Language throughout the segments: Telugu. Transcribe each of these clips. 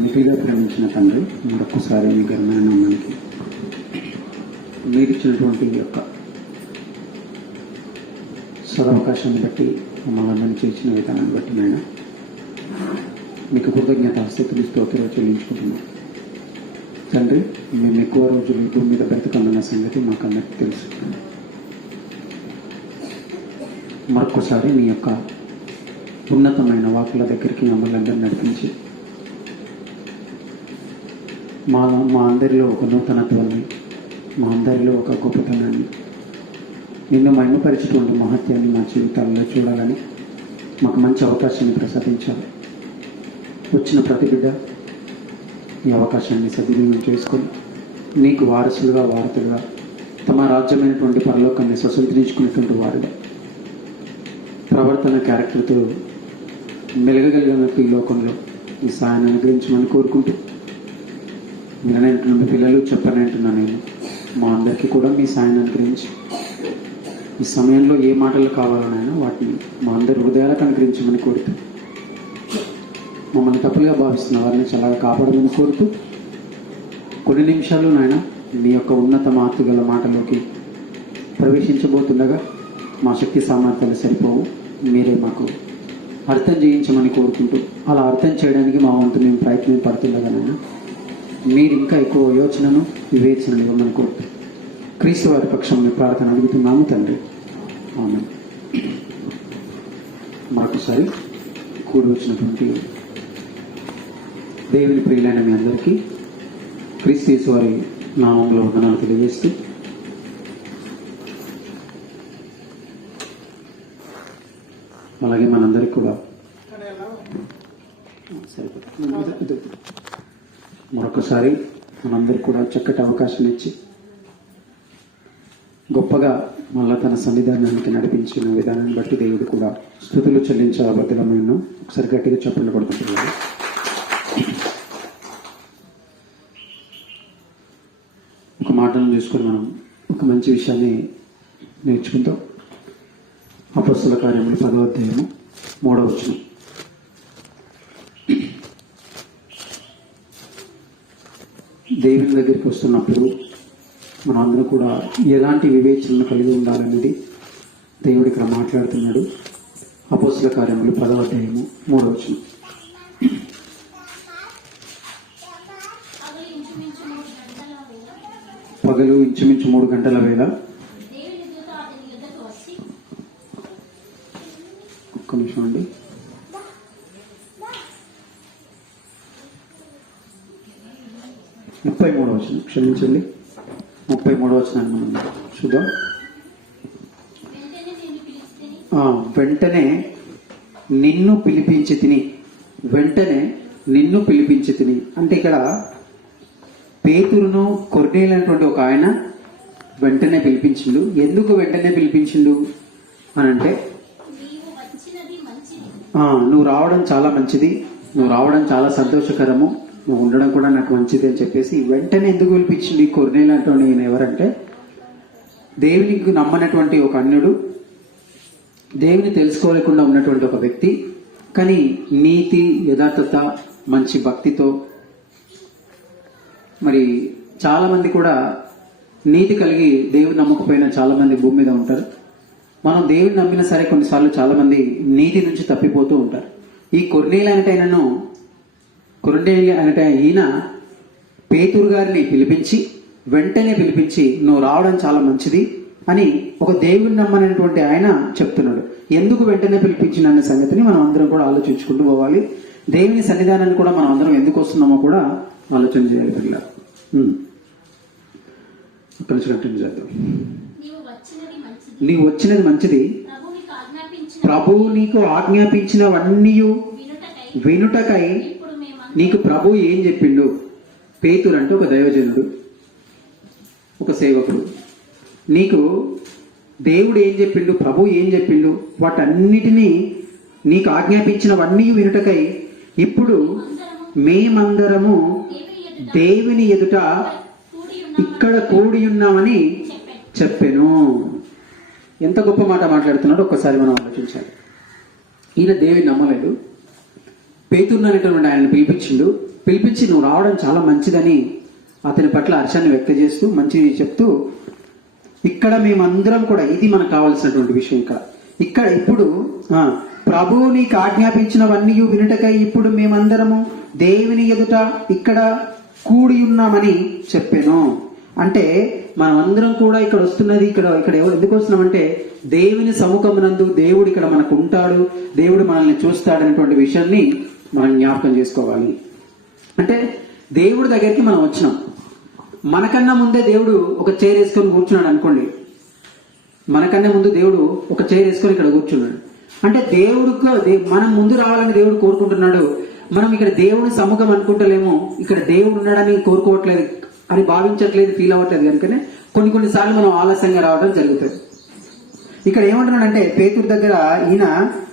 మిగిలిగా ప్రేమించిన తండ్రి, మరొకసారి మీ ఘనమైన నామానికి మీరు ఇచ్చినటువంటి యొక్క సదవకాశాన్ని బట్టి మమ్మల్ని అందరినీ చేసిన విధానాన్ని బట్టి నేను మీకు కృతజ్ఞతాస్తుతులు స్తోత్రాలు చెల్లించుకుంటున్నాం. తండ్రి, మేము ఎక్కువ రోజులు భూమి మీద బ్రతకమన్న సంగతి మాకు అందరికీ తెలుసు. మరొకసారి మీ యొక్క ఉన్నతమైన వాకుల దగ్గరికి మమ్మల్ని అందరినీ నడిపించి మా అందరిలో ఒక నూతనత్వాన్ని, మా అందరిలో ఒక గొప్పతనాన్ని, నిన్ను మహిమపరిచేటువంటి మహత్యాన్ని మా జీవితాల్లో చూడాలని మాకు మంచి అవకాశాన్ని ప్రసాదించాలి. వచ్చిన ప్రతి బిడ్డ ఈ అవకాశాన్ని సద్వినియోగం చేసుకొని నీకు వారసులుగా, వారసులుగా తమ రాజ్యమైనటువంటి పరలోకాన్ని స్వతంత్రించుకునేటువంటి వారుగా ప్రవర్తన క్యారెక్టర్తో మెలగగలిగిన ఈ లోకంలో ఈ సాయాన్ని అనుగ్రహించమని కోరుకుంటూ, వినంటున్న పిల్లలు చెప్పనంటున్నా నేను మా అందరికీ కూడా మీ సాయాన్ని అనుగ్రహించి ఈ సమయంలో ఏ మాటలు కావాలో నాయన వాటిని మా అందరి హృదయాలకు అనుగ్రహించమని కోరుతూ, మమ్మల్ని తప్పులుగా భావిస్తున్న వారిని చాలా కాపాడమని కోరుతూ, కొన్ని నిమిషాలు నాయన మీ యొక్క ఉన్నత మాతృ గల మాటలోకి ప్రవేశించబోతుండగా మా శక్తి సామర్థ్యాలు సరిపోవు, మీరే మాకు అర్థం చేయించమని కోరుకుంటూ, అలా అర్థం చేయడానికి మా వంతు మేము ప్రయత్నం పడుతుండగా నాయన మీరు ఇంకా ఎక్కువ యోచనను, వివేచనను ఇవ్వమని కోరుతూ క్రీస్తు వారి పక్షం ప్రార్థన అడుగుతున్నాము తండ్రి. అవును. మరొకసారి కూడి వచ్చినటువంటి దేవుని ప్రియులైన మీ అందరికీ క్రీస్తు వారి నామంలో వందనాలు తెలియజేస్తూ, అలాగే మనందరికీ కూడా సరిపోతుంది. మరొకసారి మనందరికీ కూడా చక్కటి అవకాశం ఇచ్చి గొప్పగా మళ్ళా తన సన్నిధానానికి నడిపించిన విధానాన్ని బట్టి దేవుడు కూడా స్తుతులు చెల్లించబద్దలమైన ఒకసారి గట్టిగా చప్పట్లు కొడుకుంటున్నాడు. ఒక మాటను చూసుకొని మనం ఒక మంచి విషయాన్ని నేర్చుకుంటాం. అపొస్తలుల కార్యములు 10వ అధ్యాయము 3వ వచనం. దేవుని దగ్గరికి వస్తున్నప్పుడు మనందరూ కూడా ఎలాంటి వివేచనను కలిగి ఉండాలనేది దేవుడు ఇక్కడ మాట్లాడుతున్నాడు. అపొస్తలుల కార్యములు 10వ అధ్యాయము 3వ వచనం. పగలు ఇంచుమించు 3 గంటల వేళ ఒక్క నిమిషం అండి. ముప్పై 33వ వచనం, క్షమించండి, 33వ వచనాన్ని మనం చూద్దాం. వెంటనే నిన్ను పిలిపించి తిని, వెంటనే నిన్ను పిలిపించి తిని అంటే ఇక్కడ పేతురును కొర్నేలైనటువంటి ఒక ఆయన వెంటనే పిలిపించిండు. ఎందుకు వెంటనే పిలిపించిండు అని అంటే, నువ్వు రావడం చాలా మంచిది, నువ్వు రావడం చాలా సంతోషకరము, నువ్వు ఉండడం కూడా నాకు మంచిది అని చెప్పేసి వెంటనే ఎందుకు పిలిపించింది? కొర్నేలు అంటే ఈయన ఎవరంటే దేవునికి నమ్మనటువంటి ఒక అన్యుడు, దేవుని తెలుసుకోలేకుండా ఉన్నటువంటి ఒక వ్యక్తి, కానీ నీతి, యథార్థత, మంచి భక్తితో, మరి చాలా మంది కూడా నీతి కలిగి దేవుని నమ్మకపోయినా చాలా మంది భూమి మీద ఉంటారు. మనం దేవుని నమ్మినా సరే కొన్నిసార్లు చాలా మంది నీతి నుంచి తప్పిపోతూ ఉంటారు. ఈ కొర్నేలు అంటే ఈయన పేతురు గారిని పిలిపించి, వెంటనే పిలిపించి నువ్వు రావడం చాలా మంచిది అని ఒక దేవుని నమ్మనటువంటి ఆయన చెప్తున్నాడు. ఎందుకు వెంటనే పిలిపించిన అనే సంగతిని మనం అందరం కూడా ఆలోచించుకుంటూ పోవాలి. దేవుని సన్నిధానాన్ని కూడా మనం అందరం ఎందుకు వస్తున్నామో కూడా ఆలోచన చేయాలి. పిల్లగా కంటిన్యూ చేద్దాం. నీవు వచ్చినది మంచిది, ప్రభువు నీకు ఆజ్ఞాపించినవన్నీ వినుటకై నీకు ప్రభు ఏం చెప్పిండు? పేతురు అంటే ఒక దైవజనుడు, ఒక సేవకుడు. నీకు దేవుడు ఏం చెప్పిండు, ప్రభు ఏం చెప్పిండు, వాటన్నిటినీ నీకు ఆజ్ఞాపించినవన్నీ వినుటకై ఇప్పుడు మేమందరము దేవుని ఎదుట ఇక్కడ కూడి ఉన్నామని చెప్పాను. ఎంత గొప్ప మాట మాట్లాడుతున్నాడో ఒక్కసారి మనం ఆలోచించాలి. ఈయన దేవుని నమ్మలేడు, పేతురు అనేటువంటి ఆయనను పిలిపించిండు. పిలిపించి నువ్వు రావడం చాలా మంచిదని అతని పట్ల హర్షాన్ని వ్యక్తం చేస్తూ మంచి చెప్తూ, ఇక్కడ మేమందరం కూడా, ఇది మనకు కావాల్సినటువంటి విషయం ఇక్కడ ఇప్పుడు ప్రభువు నీకు ఆజ్ఞాపించినవన్నీ వినుటకై ఇప్పుడు మేమందరము దేవుని ఎదుట ఇక్కడ కూడి ఉన్నామని చెప్పాను. అంటే మనం అందరం కూడా ఇక్కడ వస్తున్నది, ఇక్కడ ఎందుకు వస్తున్నామంటే దేవుని సముఖమునందు దేవుడు ఇక్కడ మనకు ఉంటాడు, దేవుడు మనల్ని చూస్తాడనేటువంటి విషయాన్ని మనం జ్ఞాపకం చేసుకోవాలి. అంటే దేవుడి దగ్గరికి మనం వచ్చినాం. మనకన్నా ముందే దేవుడు ఒక చైర్ వేసుకొని కూర్చున్నాడు అనుకోండి, మనకన్నా ముందు దేవుడు ఒక చైర్ వేసుకొని ఇక్కడ కూర్చున్నాడు అంటే మనం ముందు రావాలని దేవుడు కోరుకుంటున్నాడు. మనం ఇక్కడ దేవుని సముఖం అనుకుంటలేము, ఇక్కడ దేవుడు ఉన్నాడని కోరుకోవట్లేదు అని భావించట్లేదు, ఫీల్ అవ్వట్లేదు. కనుకనే కొన్నిసార్లు మనం ఆలస్యంగా రావడం జరుగుతుంది. ఇక్కడ ఏమంటున్నాడంటే పేతురు దగ్గర, ఈయన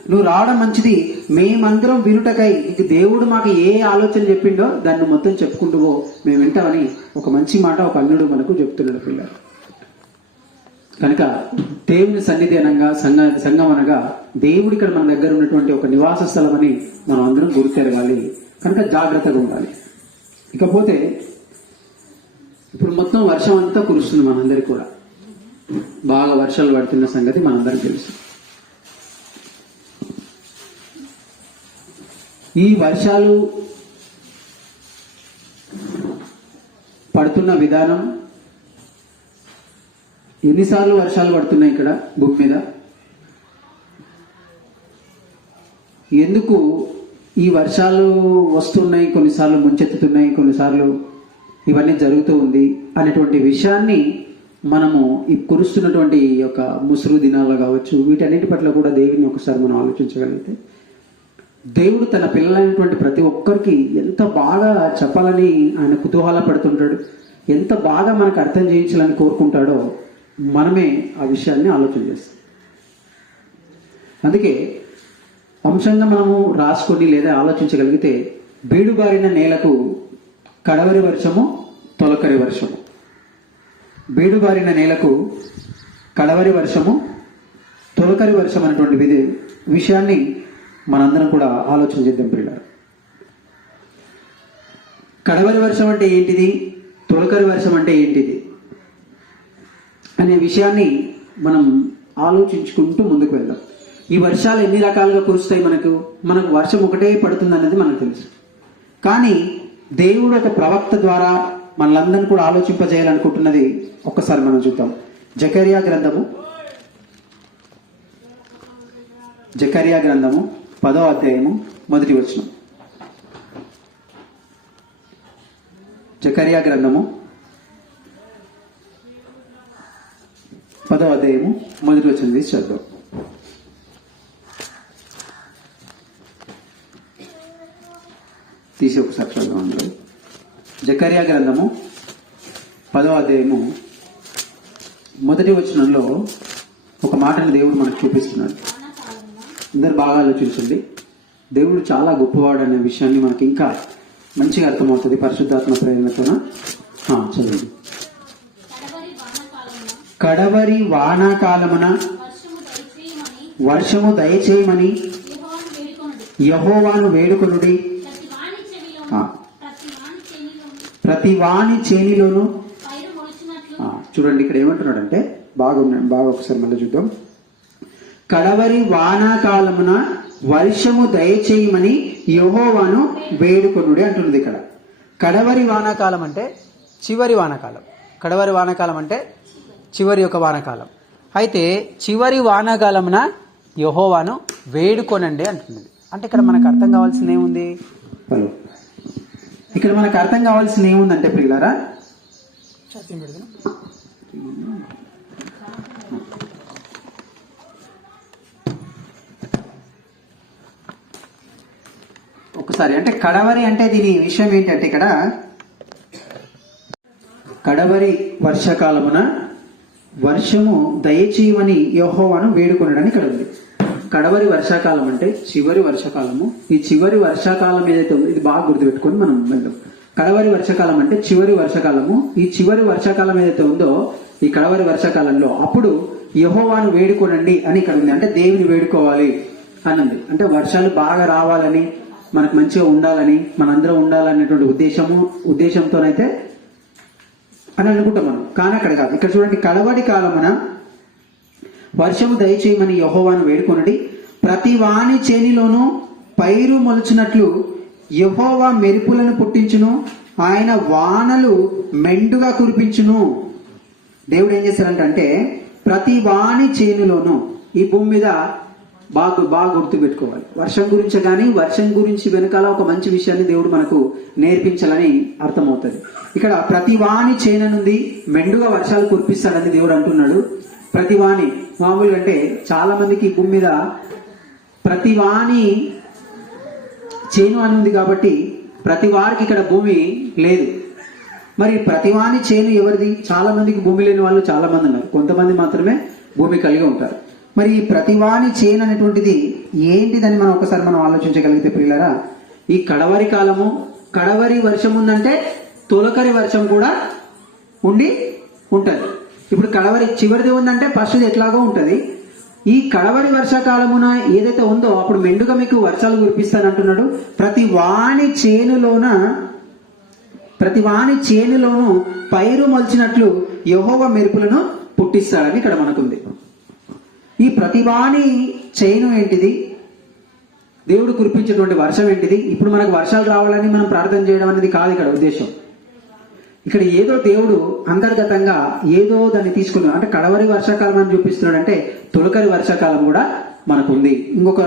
నువ్వు రావడం మంచిది, మేమందరం వినుటకై ఇక దేవుడు మాకు ఏ ఆలోచన చెప్పిండో దాన్ని మొత్తం చెప్పుకుంటూ మేము వింటామని ఒక మంచి మాట ఒక అల్లుడు మనకు చెప్తున్నాడు పిల్లలు. కనుక దేవుని సన్నిధి అనగా సంఘం అనగా దేవుడు ఇక్కడ మన దగ్గర ఉన్నటువంటి ఒక నివాస స్థలం అని మనం అందరం గుర్తెరగాలి. కనుక జాగ్రత్తగా ఉండాలి. ఇకపోతే ఇప్పుడు మొత్తం వర్షం అంతా కురుస్తుంది, మనందరికీ కూడా బాగా వర్షాలు పడుతున్న సంగతి మనందరికీ తెలుసు. ఈ వర్షాలు పడుతున్న విధానం, ఎన్నిసార్లు వర్షాలు పడుతున్నాయి ఇక్కడ భూమి మీద, ఎందుకు ఈ వర్షాలు వస్తున్నాయి, కొన్నిసార్లు ముంచెత్తుతున్నాయి, కొన్నిసార్లు ఇవన్నీ జరుగుతూ ఉంది అనేటువంటి విషయాన్ని మనము ఈ కురుస్తున్నటువంటి యొక్క ముసురు దినాల్లో కావచ్చు, వీటన్నిటి పట్ల కూడా దేవుని ఒకసారి మనం ఆలోచించగలిగితే, దేవుడు తన పిల్లలైనటువంటి ప్రతి ఒక్కరికి ఎంత బాగా చెప్పాలని ఆయన కుతూహల పడుతుంటాడు, ఎంత బాగా మనకు అర్థం చేయించాలని కోరుకుంటాడో మనమే ఆ విషయాన్ని ఆలోచన చేస్తాం. అందుకే అంశంగా మనము రాసుకొని లేదా ఆలోచించగలిగితే, బీడుబారిన నేలకు కడవరి వర్షము తొలకరి వర్షము, బీడుబారిన నేలకు కడవరి వర్షము తొలకరి వర్షం అనేటువంటి విషయాన్ని మనందరం కూడా ఆలోచన చేద్దాం పిల్లలు. కడవరి వర్షం అంటే ఏంటిది, తొలకరి వర్షం అంటే ఏంటిది అనే విషయాన్ని మనం ఆలోచించుకుంటూ ముందుకు వెళ్దాం. ఈ వర్షాలు ఎన్ని రకాలుగా కురుస్తాయి, మనకు వర్షం ఒకటే పడుతుంది అన్నది మనకు తెలుసు. కానీ దేవుడు ఒక ప్రవక్త ద్వారా మనలందరినీ కూడా ఆలోచింపజేయాలనుకుంటున్నది ఒక్కసారి మనం చూద్దాం. జకర్యా గ్రంథము 10వ అధ్యాయము 1వ వచనం. జకర్యా గ్రంథము 10వ అధ్యాయము 1వ వచనం తీసి చదువు. తీసి ఒకసారి చదువు. అందులో జకర్యా గ్రంథము 10వ అధ్యాయము 1వ వచనంలో ఒక మాటను దేవుడు మనకు చూపిస్తున్నాడు. అందరు బాగా ఆలోచించండి. దేవుడు చాలా గొప్పవాడు అనే విషయాన్ని మనకి ఇంకా మంచిగా అర్థమవుతుంది పరిశుద్ధాత్మ ప్రేరణతో. చదువు. కడవరి వానాకాలమున వర్షము దయచేయమని యెహోవాను వేడుకొనుడి, ప్రతి వాని చేనిలోను. చూడండి ఇక్కడ ఏమంటున్నాడంటే, బాగా ఒకసారి మళ్ళీ చూద్దాం. కడవరి వానాకాలమున వర్షము దయచేయమని యెహోవాను వేడుకొనుడి అంటున్నది ఇక్కడ. కడవరి వానాకాలం అంటే చివరి వానాకాలం, కడవరి వానాకాలం అంటే చివరి యొక్క వానాకాలం. అయితే చివరి వానాకాలమున యెహోవాను వేడుకొనండి అంటున్నది. అంటే ఇక్కడ మనకు అర్థం కావాల్సింది ఏముంది, ఇక్కడ మనకు అర్థం కావాల్సింది ఏముందంటే పిల్లరా, ఒకసారి అంటే కడవరి అంటే దీని విషయం ఏంటంటే, ఇక్కడ కడవరి వర్షకాలమున వర్షము దయచేయమని యెహోవాను వేడుకొనడని ఇక్కడ ఉంది. కడవరి వర్షాకాలం అంటే చివరి వర్షాకాలము. ఈ చివరి వర్షాకాలం ఏదైతే ఉందో ఇది బాగా గుర్తుపెట్టుకొని మనం వెళ్దాం. కడవరి వర్షాకాలం అంటే చివరి వర్షాకాలము. ఈ చివరి వర్షాకాలం ఏదైతే ఉందో ఈ కడవరి వర్షాకాలంలో అప్పుడు యెహోవాను వేడుకోనండి అని ఇక్కడ ఉంది. అంటే దేవుని వేడుకోవాలి అన్నది. అంటే వర్షాలు బాగా రావాలని, మనకు మంచిగా ఉండాలని, మనందరం ఉండాలనేటువంటి ఉద్దేశంతోనైతే అని అనుకుంటాం మనం. కానీ అక్కడ కాదు. ఇక్కడ చూడండి, కడవడి కాలమున వర్షము దయచేయమని యెహోవాను వేడుకొనుడి. ప్రతి వాని చేనిలోనూ పైరు మొలుచున్నట్లు యెహోవా మెరుపులను పుట్టించును, ఆయన వానలు మెండుగా కురిపించును. దేవుడు ఏం చేశారంటే ప్రతి వాని చేనులోనూ, ఈ భూమి మీద బాగా గుర్తు పెట్టుకోవాలి. వర్షం గురించి కానీ వర్షం గురించి వెనకాల ఒక మంచి విషయాన్ని దేవుడు మనకు నేర్పించాలని అర్థమవుతుంది. ఇక్కడ ప్రతి వాని చేనుంది, మెండుగా వర్షాలు కురిపిస్తాడని దేవుడు అంటున్నాడు. ప్రతి వాని మామూలుగా అంటే చాలా మందికి ఈ భూమి మీద ప్రతి వాని చేను అని ఉంది కాబట్టి ప్రతి వారికి ఇక్కడ భూమి లేదు. మరి ప్రతివాని చేను ఎవరిది? చాలా మందికి భూమి లేని వాళ్ళు చాలా మంది ఉన్నారు, కొంతమంది మాత్రమే భూమి కలిగి ఉంటారు. మరి ఈ ప్రతివాని చేను అనేటువంటిది ఏంటిదని మనం ఒకసారి ఆలోచించగలిగితే పిల్లరా, ఈ కడవరి కాలము, కడవరి వర్షం ఉందంటే తొలకరి వర్షం కూడా ఉంటది. ఇప్పుడు కడవరి చివరిది ఉందంటే ఫస్ట్ది ఎట్లాగో ఉంటది. ఈ కడవరి వర్షాకాలమున ఏదైతే ఉందో అప్పుడు మెండుగా మీకు వర్షాలు కురిపిస్తానంటున్నాడు. ప్రతి వాని చేనులోను పైరు మొలిచినట్లు యెహోవా మెరుపులను పుట్టిస్తాడని ఇక్కడ మనకుంది. ఈ ప్రతివాని చేను ఏంటిది? దేవుడు కురిపించేటువంటి వర్షం ఏంటిది? ఇప్పుడు మనకు వర్షాలు రావాలని మనం ప్రార్థన చేయడం అనేది కాదు ఇక్కడ ఉద్దేశం. ఇక్కడ ఏదో దేవుడు అంతర్గతంగా ఏదో దాన్ని తీసుకున్నాడు. అంటే కడవరి వర్షాకాలం అని చూపిస్తున్నాడు, అంటే తొలకరి వర్షాకాలం కూడా మనకు ఉంది. ఇంకొక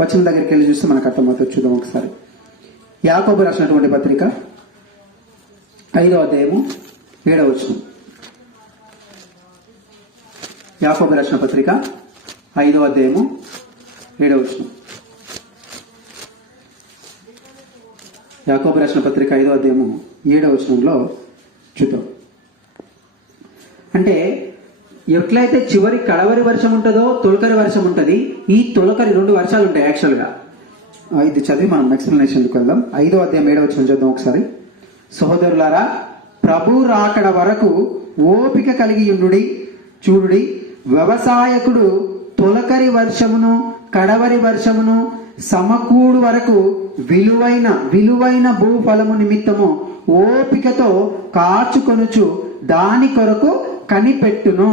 వచనం దగ్గరికి వెళ్ళి చూస్తే మనకు అర్థమవుతుంది. చూద్దాం ఒకసారి. యాకోబు రాసినటువంటి పత్రిక 5వ అధ్యాయము 7వ వచనం. యాకోబు రాసిన పత్రిక 5వ అధ్యాయము 7వ వచనం. యాకోబు రాసిన పత్రిక 5వ అధ్యాయము 7వ వచనంలో చూద్దాం. అంటే ఎట్లయితే చివరి కడవరి వర్షం ఉంటుందో తొలకరి వర్షం ఉంటుంది. ఈ తొలకరి 2 వర్షాలు ఉంటాయి యాక్చువల్గా. ఇది చదివి మనం ఎక్స్ప్లెనేషన్కి వెళ్దాం. 5వ అధ్యాయం 7వ వచనం చూద్దాం ఒకసారి. సహోదరులారా, ప్రభు రాకడ వరకు ఓపిక కలిగి ఉండుడి. చూడుడి, వ్యవసాయకుడు తొలకరి వర్షమును కడవరి వర్షమును సమకూడు వరకు విలువైన భూఫలము నిమిత్తము ఓపికతో కాచుకొనుచు దాని కొరకు కనిపెట్టును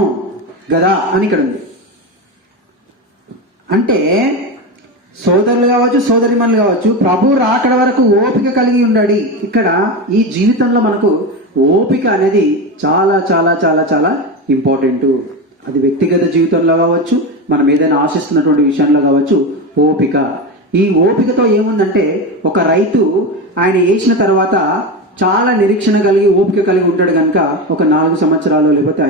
గదా అని ఇక్కడ ఉంది. అంటే సోదరులు కావచ్చు, సోదరిమణులు కావచ్చు, ప్రభు రాకడ వరకు ఓపిక కలిగి ఉండాలి. ఇక్కడ ఈ జీవితంలో మనకు ఓపిక అనేది చాలా చాలా చాలా చాలా ఇంపార్టెంట్. అది వ్యక్తిగత జీవితంలో కావచ్చు, మనం ఏదైనా ఆశిస్తున్నటువంటి విషయంలో కావచ్చు. ఓపిక, ఈ ఓపికతో ఏముందంటే ఒక రైతు ఆయన వేసిన తర్వాత చాలా నిరీక్షణ కలిగి ఓపిక కలిగి ఉంటాడు కనుక ఒక 4 సంవత్సరాలు లేకపోతే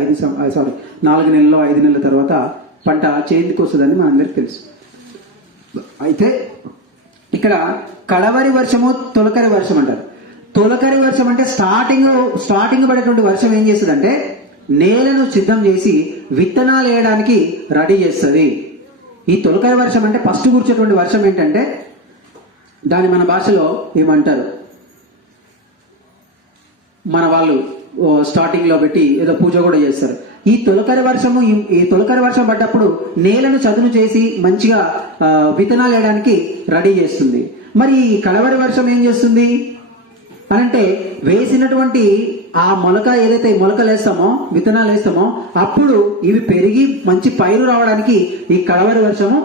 4 నెలలు 5 నెలల తర్వాత పంట చేతికి వస్తుందని మనందరికి తెలుసు. అయితే ఇక్కడ కడవరి వర్షము తొలకరి వర్షం అంటారు. తొలకరి వర్షం అంటే స్టార్టింగ్ పడేటువంటి వర్షం ఏం చేస్తుందంటే నేలను సిద్ధం చేసి విత్తనాలు వేయడానికి రెడీ చేస్తుంది. ఈ తొలకరి వర్షం అంటే ఫస్ట్ కూర్చేటువంటి వర్షం ఏంటంటే దాన్ని మన భాషలో ఏమంటారు, మన వాళ్ళు స్టార్టింగ్ లో పెట్టి ఏదో పూజ కూడా చేస్తారు. ఈ తొలకరి వర్షం పడ్డప్పుడు నేలను చదును చేసి మంచిగా విత్తనాలు వేయడానికి రెడీ చేస్తుంది. మరి ఈ కడవరి వర్షం ఏం చేస్తుంది అనంటే వేసినటువంటి ఆ మొలక ఏదైతే మొలకలు వేస్తామో విత్తనాలు వేస్తామో అప్పుడు ఇవి పెరిగి మంచి పైరు రావడానికి ఈ కడవరి వర్షము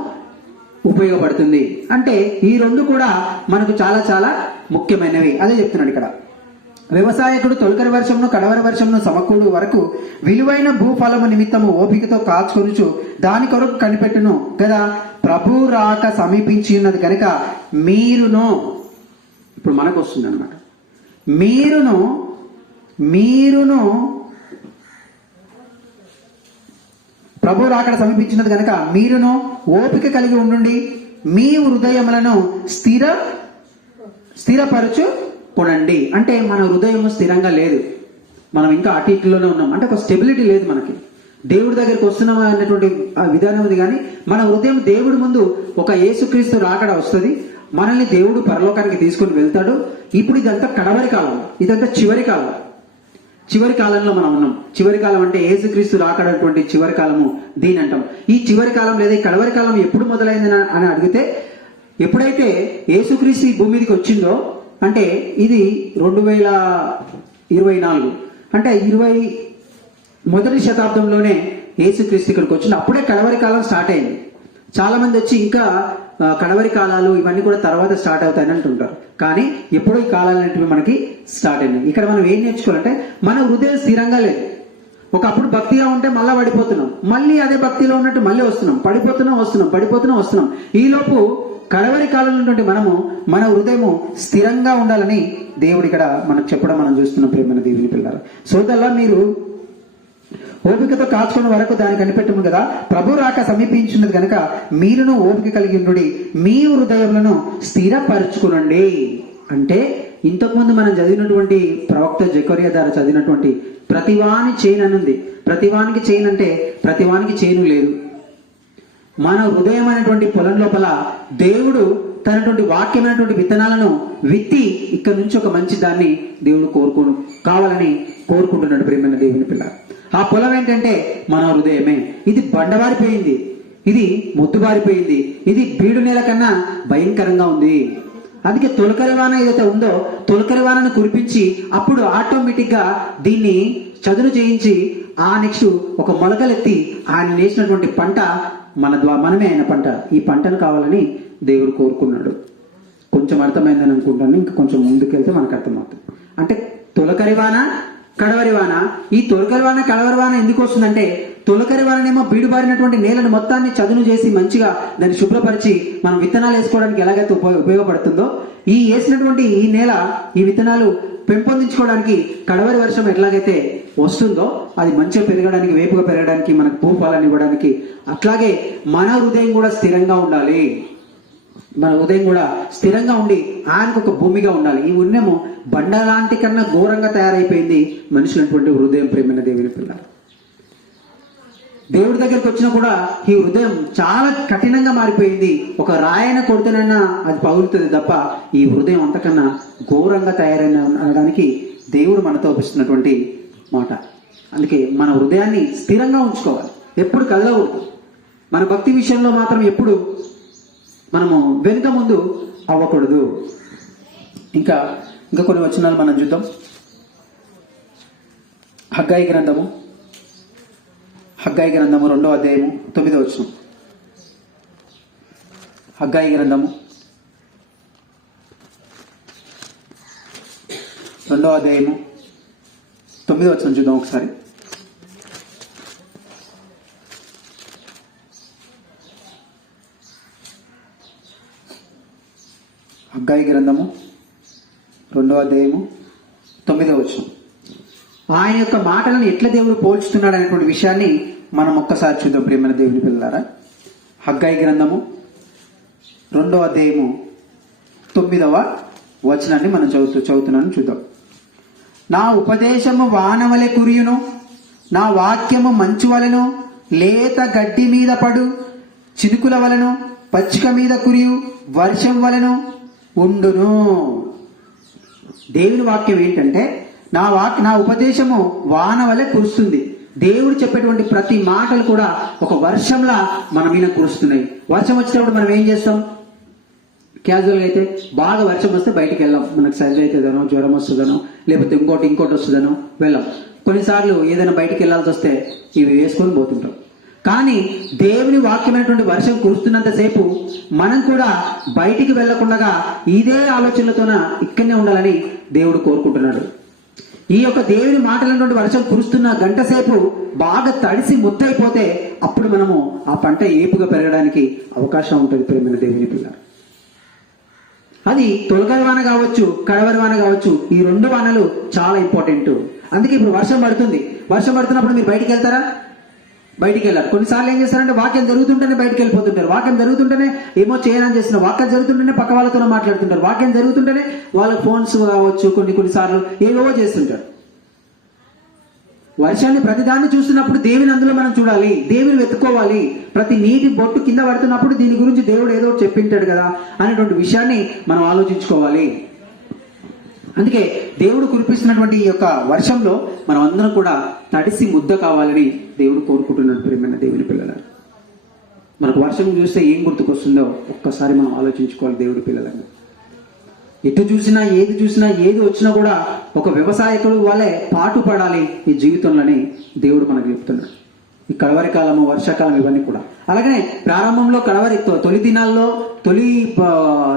ఉపయోగపడుతుంది. అంటే ఈ 2 కూడా మనకు చాలా చాలా ముఖ్యమైనవి. అదే చెప్తున్నాడు ఇక్కడ. వ్యవసాయకుడు తొలకరి వర్షమును కడవరి వర్షమును సమకూడు వరకు విలువైన భూఫలము నిమిత్తము ఓపికతో కాచుకొనుచు దాని కొరకు కనిపెట్టును కదా. ప్రభు రాక సమీపించి ఉన్నది కనుక మీరును, ఇప్పుడు మనకు వస్తుంది అనమాట, మీరును ప్రభు రాకడ సమీపించినది కనుక మీరును ఓపిక కలిగి ఉండండి. మీ హృదయములను స్థిరపరచు కొనండి. అంటే మన హృదయం స్థిరంగా లేదు, మనం ఇంకా అటు ఇటులోనే ఉన్నాం. అంటే ఒక స్టెబిలిటీ లేదు మనకి. దేవుడి దగ్గరికి వస్తున్నామా అనేటువంటి విధానం ఉంది, కానీ మన హృదయం దేవుడి ముందు ఒక యేసుక్రీస్తు రాకడ వస్తుంది, మనల్ని దేవుడు పరలోకానికి తీసుకొని వెళ్తాడు. ఇప్పుడు ఇదంతా కడవరి కాలం, ఇదంతా చివరి కాలంలో మనం ఉన్నాం. చివరి కాలం అంటే యేసుక్రీస్తు రాకడటువంటి చివరి కాలము దీని అంటాం. ఈ చివరి కాలం లేదా ఈ కడవరి కాలం ఎప్పుడు మొదలైందని అని అడిగితే ఎప్పుడైతే యేసుక్రీస్తు ఈ భూమి మీదకి వచ్చిందో, అంటే ఇది 2024, అంటే 21వ శతాబ్దంలోనే యేసుక్రీస్తు ఇక్కడికి వచ్చింది. అప్పుడే కడవరి కాలం స్టార్ట్ అయింది. చాలా మంది వచ్చి ఇంకా కడవరి కాలాలు ఇవన్నీ కూడా తర్వాత స్టార్ట్ అవుతాయని అంటుంటారు. కానీ ఎప్పుడో ఈ కాలాలన్నింటివి మనకి స్టార్ట్ అయినాయి. ఇక్కడ మనం ఏం నేర్చుకోవాలంటే, మన హృదయం స్థిరంగా లేదు. ఒకప్పుడు భక్తిగా ఉంటే మళ్ళా పడిపోతున్నాం, మళ్ళీ అదే భక్తిలో ఉన్నట్టు మళ్ళీ వస్తున్నాం, పడిపోతున్నాం. ఈలోపు కడవరి కాలంలో ఉన్నటువంటి మన హృదయము స్థిరంగా ఉండాలని దేవుడు ఇక్కడ మనకు చెప్పడం మనం చూస్తున్నాం. ప్రేమైన దేవుని పిల్లలు, సోదరులా మీరు ఓపికతో కాచుకున్న వరకు దాన్ని కనిపెట్టము కదా, ప్రభు రాక సమీపించినది కనుక మీరును ఓపిక కలిగి ఉండుడి, మీ హృదయములను స్థిరపరచుకునండి. అంటే ఇంతకుముందు మనం చదివినటువంటి ప్రవక్త జకర్యా ద్వారా చదివినటువంటి ప్రతివాని చేను అనుంది. ప్రతివానికి చేను అంటే ప్రతివానికి చేను లేదు. మన హృదయమైనటువంటి పొలం లోపల దేవుడు తనటువంటి వాక్యమైనటువంటి విత్తనాలను విత్తి ఇక్కడ నుంచి ఒక మంచి దాన్ని దేవుడు కావాలని కోరుకుంటున్నాడు. ప్రేమైన దేవుని పిల్ల, ఆ పొలం ఏంటంటే మన హృదయమే. ఇది బండవారిపోయింది, ఇది మొద్దుబారిపోయింది, ఇది బీడు నేల కన్నా భయంకరంగా ఉంది. అందుకే తొలకరి వాన ఏదైతే ఉందో తొలకరి వానను కురిపించి అప్పుడు ఆటోమేటిక్ గా దీన్ని చదును చేయించి ఆ నెక్స్ట్ ఒక మొలకలెత్తి ఆయన వేసినటువంటి పంట మనమే అయిన పంట. ఈ పంటను కావాలని దేవుడు కోరుకున్నాడు. కొంచెం అర్థమైందని అనుకుంటాను. ఇంకా కొంచెం ముందుకెళ్తే మనకు అర్థమవుతుంది. అంటే తొలకరి వాన, కడవరి వాన. ఈ తొలకరి వాన కడవరి వాన ఎందుకు వస్తుందంటే, తొలకరి వాననేమో బీడుబారినటువంటి నేలను మొత్తాన్ని చదును చేసి మంచిగా దాన్ని శుభ్రపరిచి మనం విత్తనాలు వేసుకోవడానికి ఎలాగైతే ఉపయోగపడుతుందో, ఈ వేసినటువంటి ఈ నేల ఈ విత్తనాలు పెంపొందించుకోవడానికి కడవరి వర్షం ఎట్లాగైతే వస్తుందో అది మంచిగా పెరగడానికి, వేపుగా పెరగడానికి, మనకు పూఫలాన్ని ఇవ్వడానికి, అట్లాగే మన హృదయం కూడా స్థిరంగా ఉండాలి. మన హృదయం కూడా స్థిరంగా ఉండి ఆయనకు ఒక భూమిగా ఉండాలి. ఈ ఉన్నేమో బండ లాంటి కన్నా ఘోరంగా తయారైపోయింది మనుషులటువంటి హృదయం. ప్రేమైన దేవుని పిల్ల, దేవుడి దగ్గరికి వచ్చినా కూడా ఈ హృదయం చాలా కఠినంగా మారిపోయింది. ఒక రాయన కొడితేనైనా అది పగులుతుంది తప్ప ఈ హృదయం అంతకన్నా ఘోరంగా తయారైన అనడానికి దేవుడు మనతో వస్తున్నటువంటి మాట. అందుకే మన హృదయాన్ని స్థిరంగా ఉంచుకోవాలి, ఎప్పుడు కదలకూడదు. మన భక్తి విషయంలో మాత్రం ఎప్పుడు మనము వెనుక ముందు అవ్వకూడదు. ఇంకా కొన్ని వచనాలు మనం చూద్దాం. హగ్గయి గ్రంథము 2వ అధ్యాయము 9వ వచనం. హగ్గయి గ్రంథము 2వ అధ్యాయము 9వ వచనం చూద్దాం ఒకసారి. హగ్గయి గ్రంథము 2వ అధ్యాయము 9వ వచనం. ఆయన యొక్క మాటలను ఎట్లా దేవుడు పోల్చుతున్నాడు అనేటువంటి విషయాన్ని మనం ఒక్కసారి చూద్దాం. ప్రేమైన దేవుని పిల్లలారా, హగ్గయి గ్రంథము 2వ అధ్యాయము 9వ వచనాన్ని మనం చదువుతున్నాను చూద్దాం. నా ఉపదేశము వానవలె కురియును, నా వాక్యము మంచు వలెను, లేత గడ్డి మీద పడు చినుకుల వలెను, పచ్చిక మీద కురియు వర్షం వలెను ఉండును. దేవుని వాక్యం ఏంటంటే, నా ఉపదేశము వాన వలె కురుస్తుంది. దేవుడు చెప్పేటువంటి ప్రతి మాటలు కూడా ఒక వర్షంలా మన మీద కురుస్తున్నాయి. వర్షం వచ్చినప్పుడు మనం ఏం చేస్తాం? క్యాజువల్గా అయితే బాగా వర్షం వస్తే బయటికి వెళ్ళాం. మనకు సర్ది అవుతుందనో, జ్వరం వస్తుందనో, లేకపోతే ఇంకోటి వస్తుందనో వెళ్ళాం. కొన్నిసార్లు ఏదైనా బయటికి వెళ్ళాల్సి వస్తే ఇవి వేసుకొని పోతుంటాం. కానీ దేవుని వాక్యమైనటువంటి వర్షం కురుస్తున్నంతసేపు మనం కూడా బయటికి వెళ్లకుండా ఇదే ఆలోచనలతోన ఇక్కడనే ఉండాలని దేవుడు కోరుకుంటున్నాడు. ఈ యొక్క దేవుని మాటలైనటువంటి వర్షం కురుస్తున్న గంట సేపు బాగా తడిసి ముద్దైపోతే అప్పుడు మనము ఆ పంట ఏపుగా పెరగడానికి అవకాశం ఉంటుంది. ప్రేమైన దేవుని పిల్ల, అది తొలకరి వాన కావచ్చు, కడవరి వాన కావచ్చు, ఈ 2 వానలు చాలా ఇంపార్టెంట్. అందుకే ఇప్పుడు వర్షం పడుతున్నప్పుడు మీరు బయటికి వెళ్తారా? బయటికి వెళ్ళారు. కొన్నిసార్లు ఏం చేస్తారంటే వాక్యం జరుగుతుంటేనే బయటికి వెళ్ళిపోతుంటారు. వాక్యం జరుగుతుంటేనే ఏమో చేయాలని చేస్తున్నారు. వాక్యం జరుగుతుంటేనే పక్క వాళ్ళతో మాట్లాడుతుంటారు. వాక్యం జరుగుతుంటేనే వాళ్ళ ఫోన్స్ కావచ్చు, కొన్నిసార్లు ఏవో చేస్తుంటారు. వర్షాన్ని ప్రతిదాన్ని చూస్తున్నప్పుడు దేవుని అందులో మనం చూడాలి, దేవుని వెతుక్కోవాలి. ప్రతి నీటి బొట్టు కింద పడుతున్నప్పుడు దీని గురించి దేవుడు ఏదో చెప్పింటాడు కదా అనేటువంటి విషయాన్ని మనం ఆలోచించుకోవాలి. అందుకే దేవుడు కురిపిస్తున్నటువంటి ఈ యొక్క వర్షంలో మనం అందరం కూడా తడిసి ముద్ద కావాలని దేవుడు కోరుకుంటున్నాడు. ప్రేమైన దేవుని పిల్లల, మనకు వర్షం చూస్తే ఏం గుర్తుకొస్తుందో ఒక్కసారి మనం ఆలోచించుకోవాలి. దేవుడి పిల్లలంగా ఎటు చూసినా ఏది వచ్చినా కూడా ఒక వ్యవసాయకుడు వాళ్ళే పాటు పడాలి ఈ జీవితంలోని దేవుడు మనకు చెప్తున్నాడు. ఈ కడవరి కాలము, వర్షాకాలం ఇవన్నీ కూడా అలాగనే ప్రారంభంలో తొలి దినాల్లో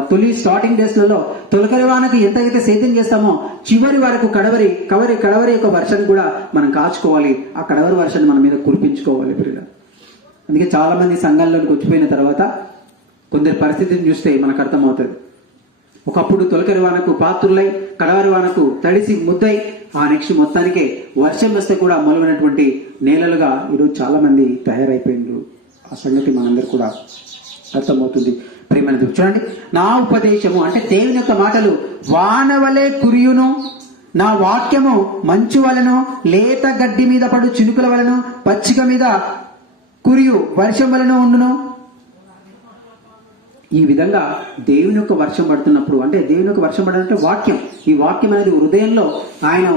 తొలి స్టార్టింగ్ డేస్లలో తొలకరి వానకు ఎంతైతే సేద్యం చేస్తామో చివరి వరకు కడవరి యొక్క వర్షాన్ని కూడా మనం కాచుకోవాలి. ఆ కడవరి వర్షాన్ని మన మీద కురిపించుకోవాలి పిల్లలు. అందుకే చాలా మంది సంఘాల్లోకి వచ్చిపోయిన తర్వాత కొందరి పరిస్థితిని చూస్తే మనకు అర్థమవుతుంది. ఒకప్పుడు తొలకరి వానకు పాత్రులై కడవరి వానకు తడిసి ముద్దై ఆ నెక్స్ట్ మొత్తానికే వర్షం వస్తే కూడా మొలవనటువంటి నేలలుగా ఈరోజు చాలా మంది తయారైపోయినారు. ఆ సంగతి మనందరూ కూడా అర్థమవుతుంది. ప్రియమైన చూడండి, నా ఉపదేశము అంటే దేవుని యొక్క మాటలు వానవలే కురియును, నా వాక్యము మంచు వలెను, లేత గడ్డి మీద పడు చినుకుల వలెను, పచ్చిక మీద కురియు వర్షం వలన ఉండును. ఈ విధంగా దేవుని యొక్క వర్షం పడుతున్నప్పుడు, అంటే దేవుని యొక్క వర్షం పడాలంటే వాక్యం, ఈ వాక్యం అనేది హృదయంలో ఆయన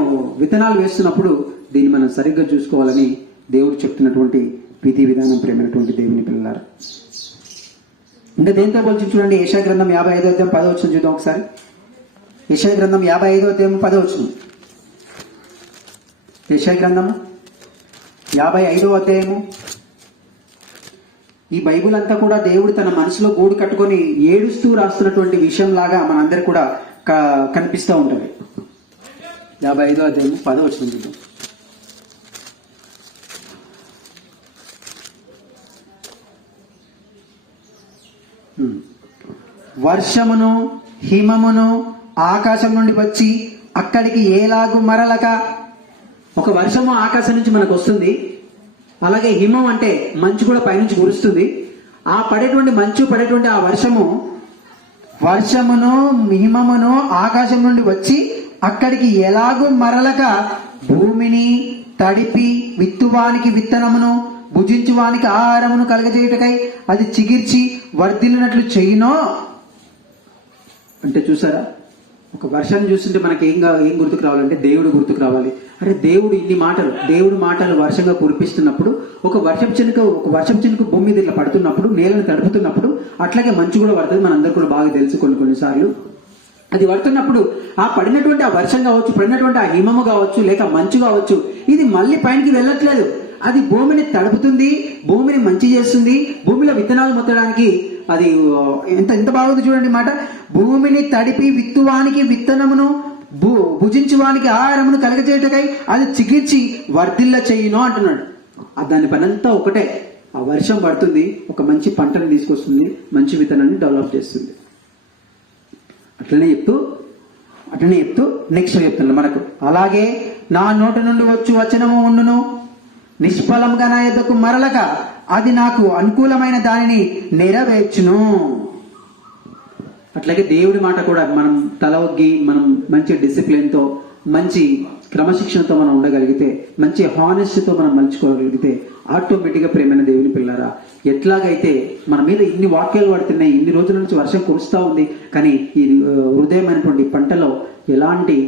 విత్తనాలు వేస్తున్నప్పుడు దీన్ని మనం సరిగ్గా చూసుకోవాలని దేవుడు చెప్తున్నటువంటి విధి విధానం. ప్రేమైనటువంటి దేవుని పిల్లలారా, అంటే దేంతో పోల్చి చూడండి. యెషయా గ్రంథం 55వ అధ్యాయం 10వ వచనం చూద్దాం ఒకసారి. యెషయా గ్రంథం 55వ అధ్యాయం 10వ వచనం. యెషయా గ్రంథం 55వ అధ్యాయము. ఈ బైబుల్ అంతా కూడా దేవుడు తన మనసులో గూడు కట్టుకొని ఏడుస్తూ రాస్తున్నటువంటి విషయం లాగా మనందరూ కూడా కనిపిస్తూ ఉంటుంది. 55వ అధ్యాయం 10వ వచనం చూద్దాం. వర్షమును హిమమును ఆకాశం నుండి వచ్చి అక్కడికి ఏలాగు మరలక. ఒక వర్షము ఆకాశం నుంచి మనకు వస్తుంది, అలాగే హిమం అంటే మంచు కూడా పైనుంచి కురుస్తుంది. ఆ పడేటువంటి ఆ వర్షమును హిమమును ఆకాశం నుండి వచ్చి అక్కడికి ఎలాగూ మరలక భూమిని తడిపి విత్తువానికి విత్తనమును భుజించువానికి ఆహారమును కలగజేయుటకై అది చిగిర్చి వర్ధిల్లినట్లు చేయునో. అంటే చూసారా, ఒక వర్షాన్ని చూస్తుంటే మనకి ఏం గుర్తుకు రావాలంటే దేవుడు గుర్తుకు రావాలి. అరే దేవుడు మాటలు వర్షంగా కురిపిస్తున్నప్పుడు ఒక వర్షం చినుకు భూమి మీద ఇట్లా పడుతున్నప్పుడు, నేలను తడుపుతున్నప్పుడు అట్లాగే మంచు కూడా పడుతుంది. మనందరూ కూడా బాగా తెలుసు. కొన్నిసార్లు అది పడుతున్నప్పుడు ఆ పడినటువంటి ఆ వర్షం కావచ్చు, పడినటువంటి ఆ హిమము కావచ్చు, లేక మంచు కావచ్చు, ఇది మళ్ళీ పైనకి వెళ్ళట్లేదు. అది భూమిని తడుపుతుంది, భూమిని మంచి చేస్తుంది, భూమిలో విత్తనాలు మొత్తడానికి అది ఎంత బాగుంది చూడండి మాట. భూమిని తడిపి విత్తువానికి విత్తనమును భుజించువానికి ఆహారమును కలగజేయటకై అది చికిర్చి వర్ధిల్ల చేయును అంటున్నాడు. దాని పనంతా ఒకటే. ఆ వర్షం పడుతుంది, ఒక మంచి పంటను తీసుకొస్తుంది, మంచి విత్తనాన్ని డెవలప్ చేస్తుంది. అట్లనే చెప్తూ నెక్స్ట్ చెప్తున్నాడు మనకు. అలాగే నా నోటి నుండి వచ్చు వచనము ఉండును, నిష్ఫలంగా నా యొద్దకు మరలక అది నాకు అనుకూలమైన దానిని నెరవేర్చును. అట్లాగే దేవుడి మాట కూడా మనం తల ఒగ్గి, మనం మంచి డిసిప్లిన్తో, మంచి క్రమశిక్షణతో మనం ఉండగలిగితే, మంచి హానెస్ట్తో మనం మలుచుకోగలిగితే ఆటోమేటిక్గా ప్రేమైన దేవుని పిల్లారా, ఎట్లాగైతే మన మీద ఇన్ని వాక్యాలు పడుతున్నాయి, ఇన్ని రోజుల నుంచి వర్షం కురుస్తూ ఉంది, కానీ ఈ హృదయమైనటువంటి పంటలో ఎలాంటి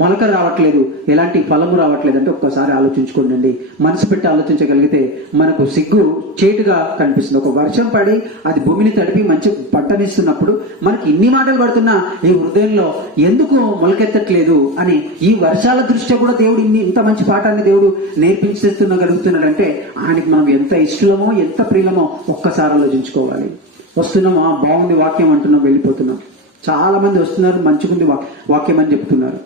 మొలక రావట్లేదు, ఎలాంటి ఫలము రావట్లేదు అంటే ఒక్కసారి ఆలోచించుకోండి. మనసు పెట్టి ఆలోచించగలిగితే మనకు సిగ్గు చేటుగా కనిపిస్తుంది. ఒక వర్షం పడి అది భూమిని తడిపి మంచి పంటనిస్తున్నప్పుడు మనకి ఇన్ని మాటలు పడుతున్నా ఈ హృదయంలో ఎందుకు మొలకెత్తట్లేదు అని ఈ వర్షాల దృష్ట్యా కూడా దేవుడు ఇంత మంచి పాఠాన్ని దేవుడు నేర్పించేస్తున్నగలుగుతున్నాడంటే ఆయనకి మనం ఎంత ఇష్టమో ఎంత ప్రియులమో ఒక్కసారి ఆలోచించుకోవాలి. వస్తున్నామా, బాగుంది వాక్యం అంటున్నాం, వెళ్ళిపోతున్నాం. చాలా మంది వస్తున్నారు, మంచిగుంది వాక్యం అని చెప్తున్నారు,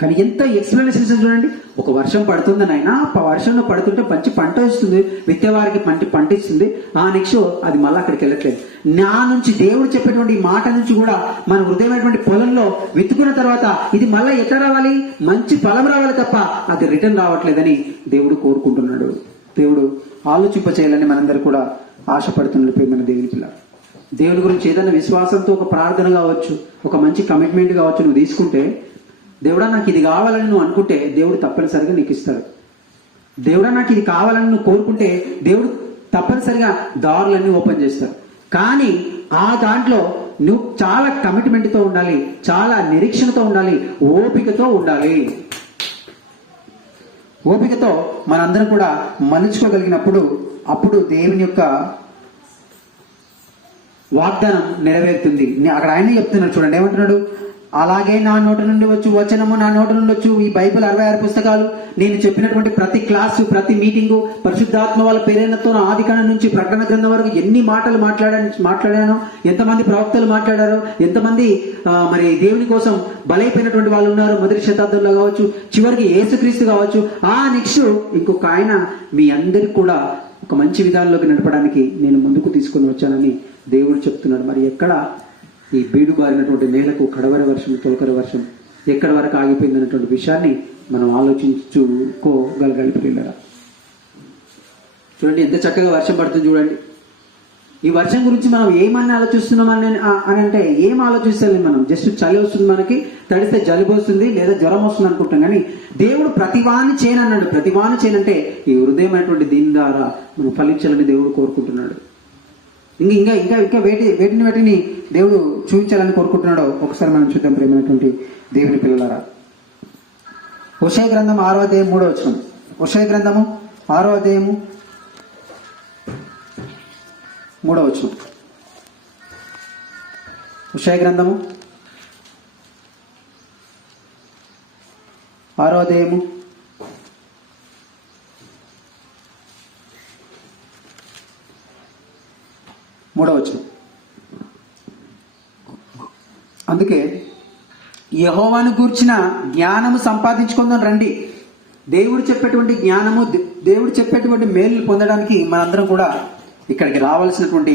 కానీ ఎంత ఎక్స్ప్లెనేషన్స్ చూడండి. ఒక వర్షం పడుతుందని అయినా వర్షంలో పడుతుంటే మంచి పంట వస్తుంది, విత్తేవారికి మంచి పంట ఇస్తుంది. ఆ నెక్స్ట్ అది మళ్ళీ అక్కడికి వెళ్ళట్లేదు. నా నుంచి దేవుడు చెప్పేటువంటి మాట నుంచి కూడా మన హృదయమైనటువంటి పొలంలో విత్తుకున్న తర్వాత ఇది మళ్ళీ ఎట్లా రావాలి, మంచి ఫలం రావాలి తప్ప అది రిటర్న్ రావట్లేదని దేవుడు కోరుకుంటున్నాడు. దేవుడు ఆలోచింపచేయాలని మనందరూ కూడా ఆశపడుతున్నాడు. ప్రేమైన దేవుని పిల్ల, దేవుని గురించి ఏదైనా విశ్వాసంతో ఒక ప్రార్థన కావచ్చు, ఒక మంచి కమిట్మెంట్ కావచ్చు నువ్వు తీసుకుంటే, దేవుడా నాకు ఇది కావాలని నువ్వు అనుకుంటే దేవుడు తప్పనిసరిగా నీకు ఇస్తాడు. దేవుడా నాకు ఇది కావాలని నువ్వు కోరుకుంటే దేవుడు తప్పనిసరిగా దారులన్నీ ఓపెన్ చేస్తాడు. కానీ ఆ దాంట్లో నువ్వు చాలా కమిట్మెంట్తో ఉండాలి, చాలా నిరీక్షణతో ఉండాలి, ఓపికతో ఉండాలి. ఓపికతో మనందరం కూడా మలుచుకోగలిగినప్పుడు అప్పుడు దేవుని యొక్క వాగ్దానం నెరవేరుతుంది. అక్కడ ఆయన చెప్తున్నాడు చూడండి, ఏమంటున్నాడు? అలాగే నా నోట నుండి వచ్చు వచనము, నా నోట నుండి వచ్చు ఈ బైబిల్ 66 పుస్తకాలు, నేను చెప్పినటువంటి ప్రతి క్లాసు, ప్రతి మీటింగు, పరిశుద్ధాత్మ వాళ్ళ ప్రేరణతో ఆదికాండం నుంచి ప్రకటన గ్రంథం వరకు ఎన్ని మాటలు మాట్లాడాను, ఎంతమంది ప్రవక్తలు మాట్లాడారో, ఎంతమంది మరి దేవుని కోసం బలైపోయినటువంటి వాళ్ళు ఉన్నారు మొదటి శతాబ్దంలో కావచ్చు, చివరికి యేసుక్రీస్తు కావచ్చు. ఆ నెక్స్ట్ ఇంకొక ఆయన మీ అందరికి కూడా ఒక మంచి విధానంలోకి నడపడానికి నేను ముందుకు తీసుకొని వచ్చానని దేవుడు చెప్తున్నాడు. మరి ఎక్కడ ఈ బీడు బారినటువంటి నేలకు కడవరి వర్షం, తొలకరి వర్షం ఎక్కడి వరకు ఆగిపోయింది అన్నటువంటి విషయాన్ని మనం ఆలోచించుకోగలగాలి పిల్లరా. చూడండి ఎంత చక్కగా వర్షం పడుతుంది చూడండి. ఈ వర్షం గురించి మనం ఏమని ఆలోచిస్తున్నాం అని అంటే ఏం ఆలోచిస్తాం మనం? జస్ట్ చలి వస్తుంది, మనకి తడిస్తే జలుబు వస్తుంది లేదా జ్వరం వస్తుంది అనుకుంటాం. కానీ దేవుడు ప్రతివాన్ని చేయనన్నాడు. ప్రతివాన్ని చేయనంటే ఈ హృదయమైనటువంటి దీని ద్వారా మనం ఫలించాలని దేవుడు కోరుకుంటున్నాడు. ఇంకా ఇంకా ఇంకా వేటిని దేవుడు చూపించాలని కోరుకుంటున్నాడో ఒకసారి మనం చూద్దాం ప్రేమైనటువంటి దేవుని పిల్లలారా. హోషేయ గ్రంథం 6వ అధ్యాయం 3వ వచనం. హోషేయ గ్రంథము 6వ అధ్యాయము 3వ వచనం. హోషేయ గ్రంథము 6వ అధ్యాయము 3వ వచనం. అందుకే యెహోవాను గూర్చిన జ్ఞానము సంపాదించుకుందాం రండి. దేవుడు చెప్పేటువంటి జ్ఞానము, దేవుడు చెప్పేటువంటి మేలు పొందడానికి మనందరం కూడా ఇక్కడికి రావాల్సినటువంటి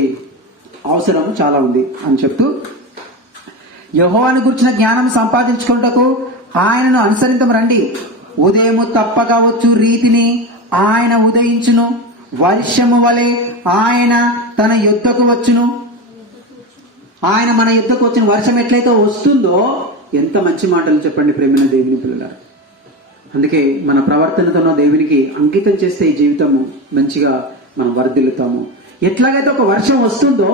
అవసరం చాలా ఉంది అని చెప్తూ, యెహోవాను గూర్చిన జ్ఞానం సంపాదించుకుంటకు ఆయనను అనుసరించం రండి. ఉదయము తప్పక వచ్చు రీతిని ఆయన ఉదయించును, వర్షము వలె ఆయన తన యుద్ధకు వచ్చును. ఆయన మన యుద్ధకు వచ్చిన వర్షం ఎట్లయితే వస్తుందో, ఎంత మంచి మాటలు చెప్పండి ప్రేమైన దేవుని పిల్లలారా. అందుకే మన ప్రవర్తనతో దేవునికి అంకితం చేస్తే ఈ జీవితము మంచిగా మనం వర్ధిల్లుతాము. ఎట్లాగైతే ఒక వర్షం వస్తుందో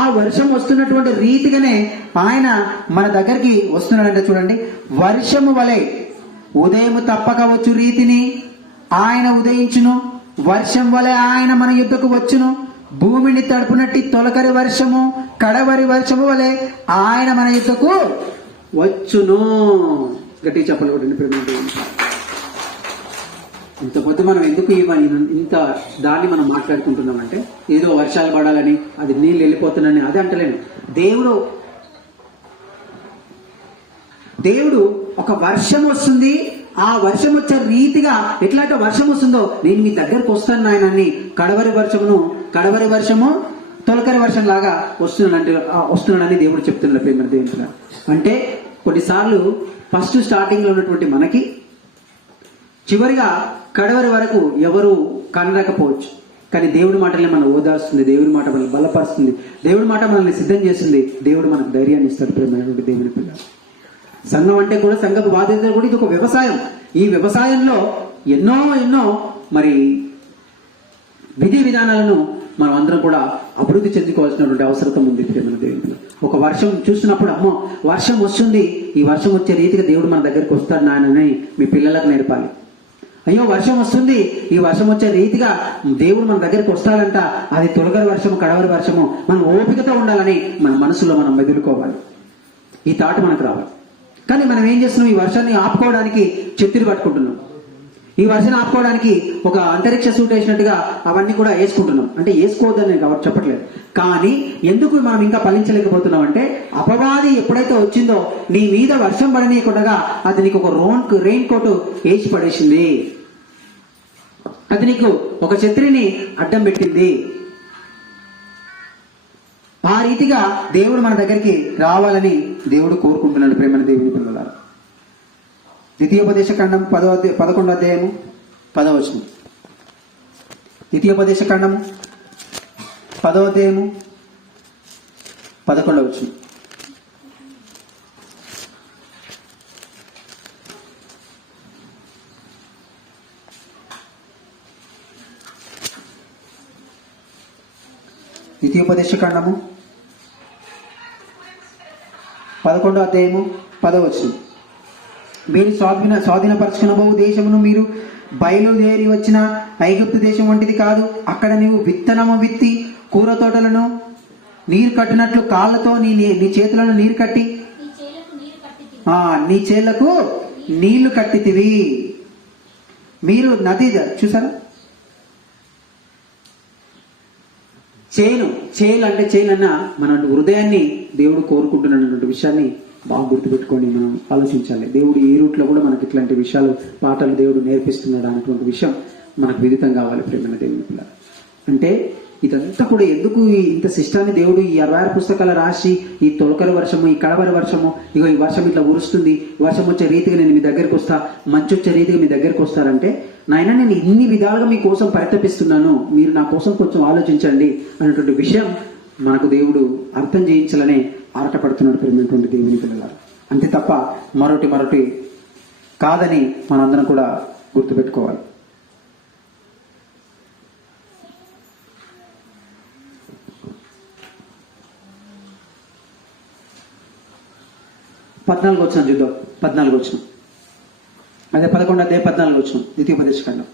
ఆ వర్షం వస్తున్నటువంటి రీతిగానే ఆయన మన దగ్గరికి వస్తున్నాడంటే చూడండి, వర్షము వలె ఉదయము తప్పక వచ్చు రీతిని ఆయన ఉదయించును, వర్షం వలె ఆయన మన యుద్ధకు వచ్చును. భూమిని తడుపునట్టి తొలకరి వర్షము, కడవరి వర్షము వలె ఆయన మన యుద్ధకు వచ్చును. గట్టి చెప్పలు కొట్టండి ప్రేమ. ఇంత పొద్దు మనం ఎందుకు ఇంత దాన్ని మనం మాట్లాడుకుంటున్నామంటే ఏదో వర్షాలు పడాలని, అది నీళ్ళు వెళ్ళిపోతున్నాయని అది అంటలేను. దేవుడు ఒక వర్షం వస్తుంది, ఆ వర్షం వచ్చే రీతిగా ఎట్లాంటి వర్షం వస్తుందో నేను మీ దగ్గరకు వస్తాను నాయనని, కడవరి వర్షము తొలకరి వర్షం లాగా వస్తున్నాడని దేవుడు చెప్తున్నాడు ప్రేమ దేవుని. అంటే కొన్నిసార్లు ఫస్ట్ స్టార్టింగ్ లో ఉన్నటువంటి మనకి చివరిగా కడవరి వరకు ఎవరు కనలేకపోవచ్చు. కానీ దేవుడి మాటలే మనం ఓదాస్తుంది, దేవుడి మాట మనల్ని బలపరుస్తుంది, దేవుడి మాట మనల్ని సిద్ధం చేస్తుంది, దేవుడు మనకు ధైర్యాన్ని ఇస్తాడు ప్రేమైనటువంటి దేవుని పిల్ల. సంఘం అంటే కూడా, సంఘపు బాధ్యత కూడా ఇది ఒక వ్యవసాయం. ఈ వ్యవసాయంలో ఎన్నో మరి విధి విధానాలను మనం అందరం కూడా అభివృద్ధి చెందుకోవాల్సినటువంటి అవసరం ఉంది ప్రేమ దేవుని. ఒక వర్షం చూస్తున్నప్పుడు అమ్మో వర్షం వస్తుంది, ఈ వర్షం వచ్చే రీతిగా దేవుడు మన దగ్గరికి వస్తాడు నాయనని మీ పిల్లలకు నేర్పాలి. అయ్యో వర్షం వస్తుంది, ఈ వర్షం వచ్చే రీతిగా దేవుడు మన దగ్గరికి వస్తాడంట, అది తొలగరి వర్షము, కడవరి వర్షము, మనం ఓపికతో ఉండాలని మన మనసులో మనం మెదులుకోవాలి. ఈ తాటు మనకు రావాలి. కానీ మనం ఏం చేస్తున్నాం? ఈ వర్షాన్ని ఆపుకోవడానికి చెత్తిరి పట్టుకుంటున్నాం. ఈ వర్షాన్ని ఆపుకోవడానికి ఒక అంతరిక్ష సూట్ వేసినట్టుగా అవన్నీ కూడా వేసుకుంటున్నాం. అంటే వేసుకోవద్దని నేను కాబట్టి చెప్పట్లేదు. కానీ ఎందుకు మనం ఇంకా ఫలించలేకపోతున్నాం అంటే, అపవాది ఎప్పుడైతే వచ్చిందో నీ మీద వర్షం పడనీయకుండా అది నీకు ఒక రెయిన్ కోట్ వేసి పడేసింది, అది నీకు ఒక ఛత్రిని అడ్డం పెట్టింది. ఆ రీతిగా దేవుడు మన దగ్గరికి రావాలని దేవుడు కోరుకుంటున్నాడు ప్రేమని దేవుని పిల్లలారా. ద్వితీయోపదేశ ఖండం 11వ అధ్యాయము 10వ వచనం. ద్వితీయోపదేశ ఖండము 10వ అధ్యాయము 11వ వచనం. ద్వితీయోపదేశ ఖండము 11వ అధ్యాయము 10వ వచనం. మీరు స్వాధీనపరచుకునబోవు దేశమును మీరు బయలుదేరి వచ్చిన ఐగుప్తు దేశం వంటిది కాదు. అక్కడ నీవు విత్తనము విత్తి కూర తోటలను నీరు కట్టినట్లు కాళ్ళతో నీ చేతులను నీరు కట్టి నీ చేళ్లకు నీళ్లు కట్టితివి. మీరు నది చూసారా, చేలు అంటే చేలన్న మన హృదయాన్ని దేవుడు కోరుకుంటున్నటువంటి విషయాన్ని బాగా గుర్తుపెట్టుకొని మనం ఆలోచించాలి. దేవుడు ఈ రూట్లో కూడా మనకి ఇట్లాంటి విషయాలు పాటలు దేవుడు నేర్పిస్తున్నాడు అనేటువంటి విషయం మనకు విదితం కావాలి. ప్రేమైన దేవుని పిల్ల అంటే ఇదంతా కూడా ఎందుకు ఇంత శిష్టాన్ని దేవుడు ఈ 66 పుస్తకాలు రాసి ఈ తొలకరి వర్షము, ఈ కడవరి వర్షము, ఇగో ఈ వర్షం ఇట్లా ఉరుస్తుంది, ఈ వర్షం వచ్చే రీతిగా నేను మీ దగ్గరికి వస్తా, మంచి వచ్చే రీతిగా మీ దగ్గరికి వస్తారంటే, నాయన నేను ఇన్ని విధాలుగా మీ కోసం పరితపిస్తున్నాను, మీరు నా కోసం కొంచెం ఆలోచించండి అనేటువంటి విషయం మనకు దేవుడు అర్థం చేయించాలనే ఆరాటపడుతున్నాడు ప్రేమైనటువంటి దేవుని పిల్లలు. అంతే తప్ప మరొకటి కాదని మనందరం కూడా గుర్తుపెట్టుకోవాలి. పద్నాలుగు వచ్చిన చూద్దాం. 14 వచ్చిన అదే 11 అదే 14 వచ్చిన ద్వితీయోపదేశకాండం.